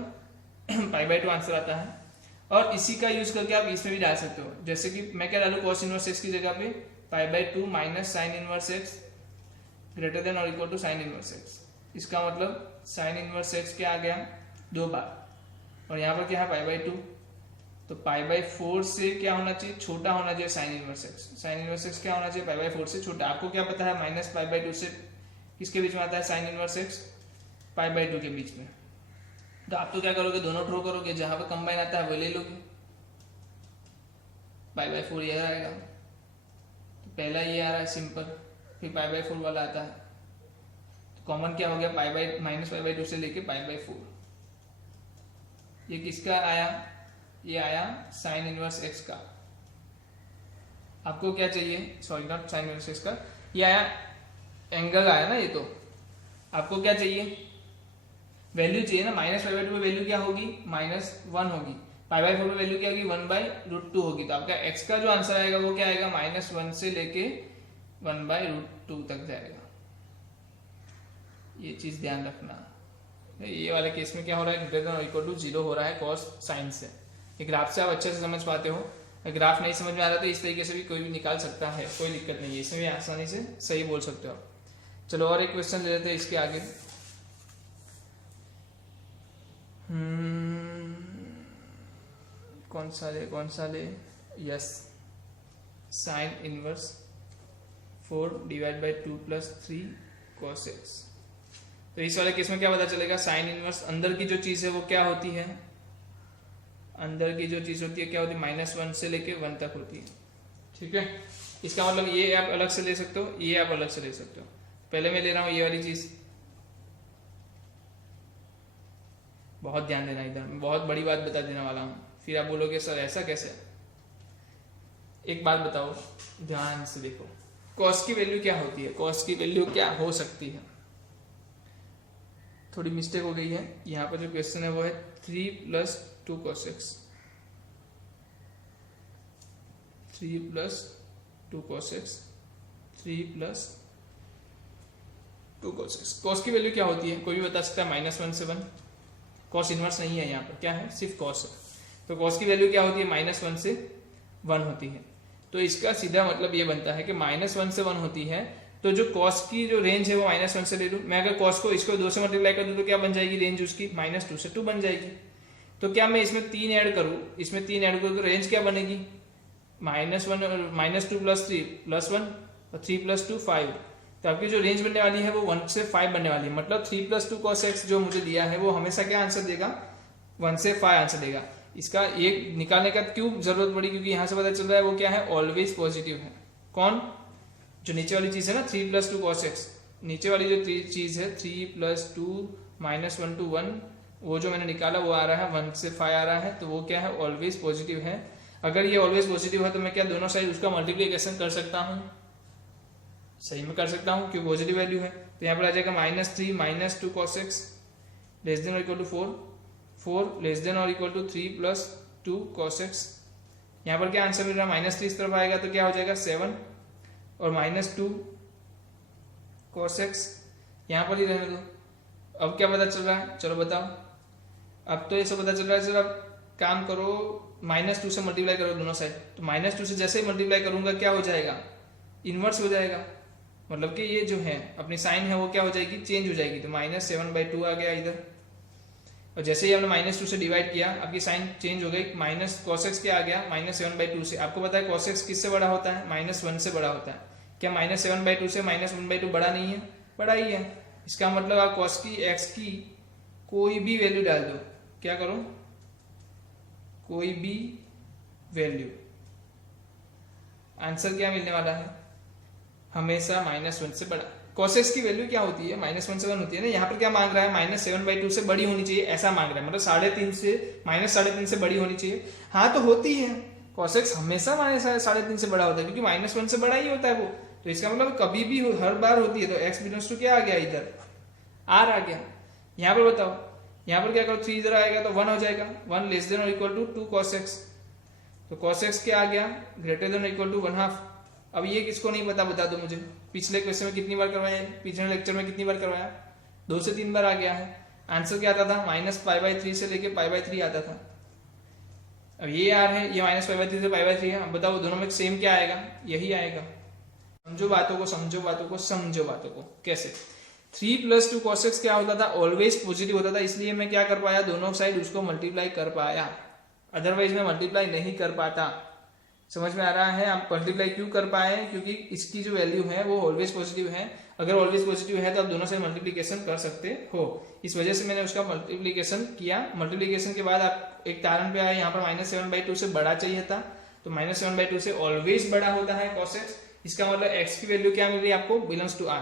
π/2 आंसर आता है। और इसी का यूज करके आप इसमें भी डाल सकते हो, जैसे कि मैं क्या डालू, cos इनवर्स x की जगह पे π/2 minus sine inverse x greater than और equal to sine inverse x। इसका मतलब साइन इनवर्स x क्या आ गया 2 बार, और यहाँ पर क्या है π/2, तो π/4 से क्या होना चाहिए, छोटा होना चाहिए sign inverse x। Sign inverse x क्या होना चाहिए, π/4 से छोटा। आपको क्या पता है, -π/2 से किसके बीच में आता है साइन इनवर्स x, π/2 के बीच में। तो आप तो क्या करोगे, दोनों ड्रॉ करोगे, जहां पर कंबाइन आता है वो ले लोगे, π/4 ये आएगा, तो पहला ये आ रहा है सिंपल, फिर π/4 वाला आता है, तो कॉमन क्या हो गया, -π/2 से लेके π/4। ये किसका आया, ये आया साइन इनवर्स x का। आपको क्या चाहिए, sorry not sign inverse x का, ये आया एंगल आया ना, ये तो आपको क्या चाहिए, वैल्यू चाहिए ना। -π/2 पे वैल्यू क्या होगी, -1 होगी, π/4 पे वैल्यू क्या होगी, 1/√2 होगी। तो आपका x का जो आंसर आएगा वो क्या आएगा, -1 से लेके 1/√2 तक जाएगा। ये चीज ध्यान रखना। ये वाले केस में क्या हो रहा है, ग्रेटर देन और इक्वल टू 0 हो रहा है cos साइन से। ये ग्राफ से आप अच्छे से समझ पाते हो, ग्राफ नहीं समझ में आ रहा तो इस तरीके से भी कोई भी निकाल सकता है, कोई दिक्कत नहीं है, इसमें भी आसानी से सही बोल सकते हो। चलो और एक क्वेश्चन ले लेते हैं इसके आगे। कौन सा ले, yes, sine inverse 4 divide by 2 + 3 cos x। तो इस वाले केस में क्या पता चलेगा, साइन इनवर्स अंदर की जो चीज है वो क्या होती है, अंदर की जो चीज होती है क्या होती है, -1 से लेके 1 तक होती है। ठीक है, इसका मतलब ये आप अलग से ले सकते हो, ये आप अलग से ले सकते हो। पहले मैं ले रहा हूं ये वाली चीज, बहुत ध्यान देना इधर, मैं बहुत बड़ी बात बता देने वाला हूं, फिर आप बोलोगे सर ऐसा कैसे। एक बात बताओ, ध्यान से देखो, कॉस की वैल्यू क्या होती है, कॉस की वैल्यू क्या हो सकती है। थोड़ी मिस्टेक हो गई है, यहाँ पर जो क्वेश्चन है वो है 3 + 2 cos x, 3 + 2 cos x, 3 + 2 cos x। Cos की वैल्यू क्या होती है, कोई भी बता सकता है, -1 से 1। कॉस इनवर्स नहीं है यहाँ पर, क्या है, सिर्फ कॉस है। तो कॉस की वैल्यू क्या होती है, -1 से 1 होती है। तो इसका सीधा मतलब ये बनता है कि -1 से 1 होती है, तो जो कॉस की जो रेंज है वो -1 से ले लूँ मैं। अगर कॉस को इसको 2 से मल्टीप्लाई कर दूँ तो क्या बन जाएगी रेंज उसकी, -2 से 2 बन जाएगी। तो क्या मैं इसमें 3 ऐड करूँ, इसमें 3 ऐड करूँ तो रेंज क्या बनेगी, -2 + 3 + 1 और 3 + 2 5। तो आपकी जो रेंज बनने वाली है वो 1 से 5 बनने वाली है। मतलब 3 + 2 cos x जो मुझे दिया है वो हमेशा क्या आंसर देगा, 1 से 5 आंसर देगा। इसका एक निकालने का क्यों जरूरत पड़ी, क्योंकि यहाँ से पता चल रहा है वो क्या है, ऑलवेज पॉजिटिव है। कौन, जो नीचे वाली चीज है ना 3 + 2 cos x, नीचे वाली जो चीज है 3 + 2 -1 to 1, वो जो मैंने निकाला वो आ रहा है 1 से 5 आ रहा है, तो वो क्या है, ऑलवेज पॉजिटिव है। अगर ये ऑलवेज पॉजिटिव है तो मैं क्या दोनों साइड उसका मल्टीप्लीकेशन कर सकता हूँ, सही में कर सकता हूँ, क्योंकि पॉजिटिव वैल्यू है। तो यहाँ पर आ जाएगा -3 - 2 cos x < 4, 4 < 3 + 2 cos x। यहाँ पर क्या आंसर मिल रहा है, -3 इस तरफ आएगा तो क्या हो जाएगा 7 और -2 cos x यहाँ पर ही रहने दो। अब क्या पता चल रहा है, चलो बताओ। अब तो ये सब पता चल रहा है, सर अब काम करो, -2 से मल्टीप्लाई करो दोनों साइड। तो -2 से जैसे ही मल्टीप्लाई करूंगा क्या हो जाएगा, इनवर्स हो जाएगा। मतलब कि ये जो है अपनी साइन है वो क्या हो जाएगी, चेंज हो जाएगी। तो -7/2 आ गया इधर, और जैसे ही हमने -2 से डिवाइड किया आपकी साइन चेंज हो गई, cos x क्या आ गया, -7/2 से। आपको पता है cos x किससे बड़ा होता है, -1 से बड़ा होता है। क्या -7/2 से -1/2 बड़ा नहीं है, बड़ा ही है। इसका मतलब आप cos की x की कोई भी वैल्यू डाल दो, क्या करो, कोई भी वैल्यू, आंसर क्या मिलने वाला है, हमेशा -1 से बड़ा। cos x की वैल्यू क्या होती है, -1 से 1 होती है ना। यहाँ पर क्या मांग रहा है, -7/2 से बड़ी होनी चाहिए, ऐसा मांग रहा है। मतलब 3.5 से -3.5 से बड़ी होनी चाहिए। हाँ तो होती है, cos x हमेशा -3.5 से बड़ा होता है, क्योंकि -1 से बड़ा ही होता है वो। तो इसका मतलब कभी भी हर बार होती है। तो x बिलोंग्स टू क्या आ गया, इधर r आ गया। यहाँ पर बताओ, यहाँ पर क्या करो, 3 इधर आएगा तो 1 हो जाएगा, 1 < 2 cos x। तो cos x क्या आ गया, > 1/2। अब ये किसको नहीं पता, बता दो मुझे। पिछले क्वेश्चन में कितनी बार करवाया, पिछले लेक्चर में कितनी बार करवाया, 2 से 3 बार आ गया है। आंसर क्या आता था, -π/3 से लेके π/3 आता था। अब ये r है, ये -π/3 से π/3 है। अब बताओ दोनों में सेम क्या आएगा, यही आएगा। समझो बातों को, समझो बातों को, समझो बातों को। कैसे, 3 + 2 cos x क्या होता था, ऑलवेज पॉजिटिव होता था, इसलिए मैं क्या कर पाया, दोनों साइड उसको मल्टीप्लाई कर पाया। अदरवाइज मैं मल्टीप्लाई नहीं कर पाता। समझ में आ रहा है, आप मल्टीप्लाई क्यों कर पाए, क्योंकि इसकी जो वैल्यू है वो ऑलवेज पॉजिटिव है। अगर ऑलवेज पॉजिटिव है तो आप दोनों से मल्टीप्लिकेशन कर सकते हो। इस वजह से मैंने उसका मल्टीप्लिकेशन किया। मल्टीप्लिकेशन के बाद आप एक तारण पे आए, यहाँ पर -7/2 से बड़ा चाहिए था, तो -7/2 से ऑलवेज बड़ा होता है cos x। इसका मतलब x की वैल्यू क्या मिल रही है आपको, बिलोंग्स टू r।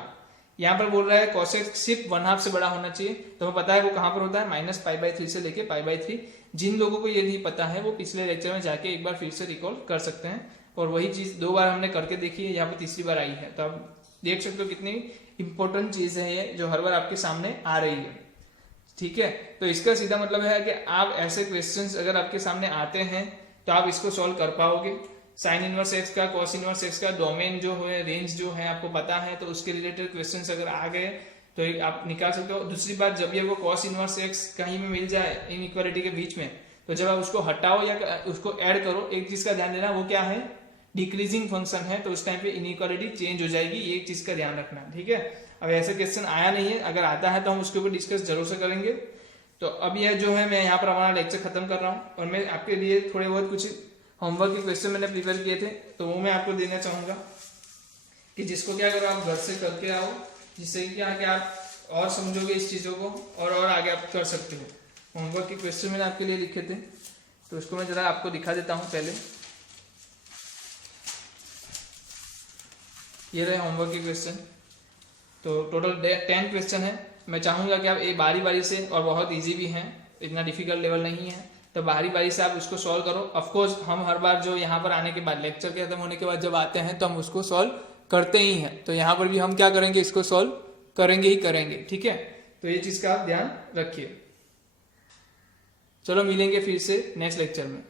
यहाँ पर बोल रहा है cos x सिर्फ 1/2 से बड़ा होना चाहिए, तो हमें पता है वो कहाँ पर होता है, -π/3 से लेके π/3। जिन लोगों को ये नहीं पता है वो पिछले लेक्चर में जाके एक बार फिर से रिकॉल कर सकते हैं। और वही चीज 2 बार हमने करके देखी है, यहाँ पर तीसरी बार आई है। तो आप देख सकते हो कितनी इंपॉर्टेंट चीज है ये, जो हर बार आपके सामने आ रही है। ठीक है, तो इसका सीधा मतलब है कि आप ऐसे क्वेश्चंस अगर आपके सामने आते हैं तो आप इसको सॉल्व कर पाओगे। साइन इनवर्स एक्स का, कॉस इनवर्स एक्स का डोमेन जो है, रेंज जो है आपको पता है, तो उसके रिलेटेड क्वेश्चंस अगर आ गए तो आप निकाल सकते हो। दूसरी बात, जब ये वो कॉस इनवर्स एक्स कहीं में मिल जाए इनइक्वालिटी के बीच में, तो जब आप उसको हटाओ या उसको ऐड करो, एक चीज का ध्यान देना, वो क्या है, डिक्रीजिंग फंक्शन है, तो उस टाइम पे इनइक्वालिटी चेंज हो जाएगी। ये एक चीज का ध्यान रखना, ठीक है। अब ऐसे क्वेश्चन आया नहीं है, अगर आता है तो हम उसके ऊपर डिस्कस जरूर से करेंगे। तो अब यह जो है मैं यहाँ पर हमारा लेक्चर खत्म कर रहा हूँ, और मैं आपके लिए थोड़े बहुत कुछ होमवर्क के क्वेश्चन मैंने प्रिपेयर किए थे, तो वो मैं आपको देना चाहूंगा कि जिसको क्या करो, आप घर से करके आओ, जिससे क्या है कि आप और समझोगे इस चीज़ों को, और आगे आप कर सकते हो। होमवर्क के क्वेश्चन मैंने आपके लिए लिखे थे, तो उसको मैं जरा आपको दिखा देता हूँ। पहले ये रहे होमवर्क के क्वेश्चन, तो टोटल 10 क्वेश्चन है। मैं चाहूँगा कि आप एक बारी बारी से, और बहुत ईजी भी हैं, इतना डिफिकल्ट लेवल नहीं है, तो बारी बारी से आप उसको सॉल्व करो। ऑफकोर्स हम हर बार जो यहाँ पर आने के बाद, लेक्चर के खत्म होने के बाद जब आते हैं तो हम उसको सॉल्व करते ही हैं, तो यहाँ पर भी हम क्या करेंगे, इसको सॉल्व करेंगे ही करेंगे, ठीक है। तो ये चीज़ का आप ध्यान रखिए। चलो मिलेंगे फिर से नेक्स्ट लेक्चर में।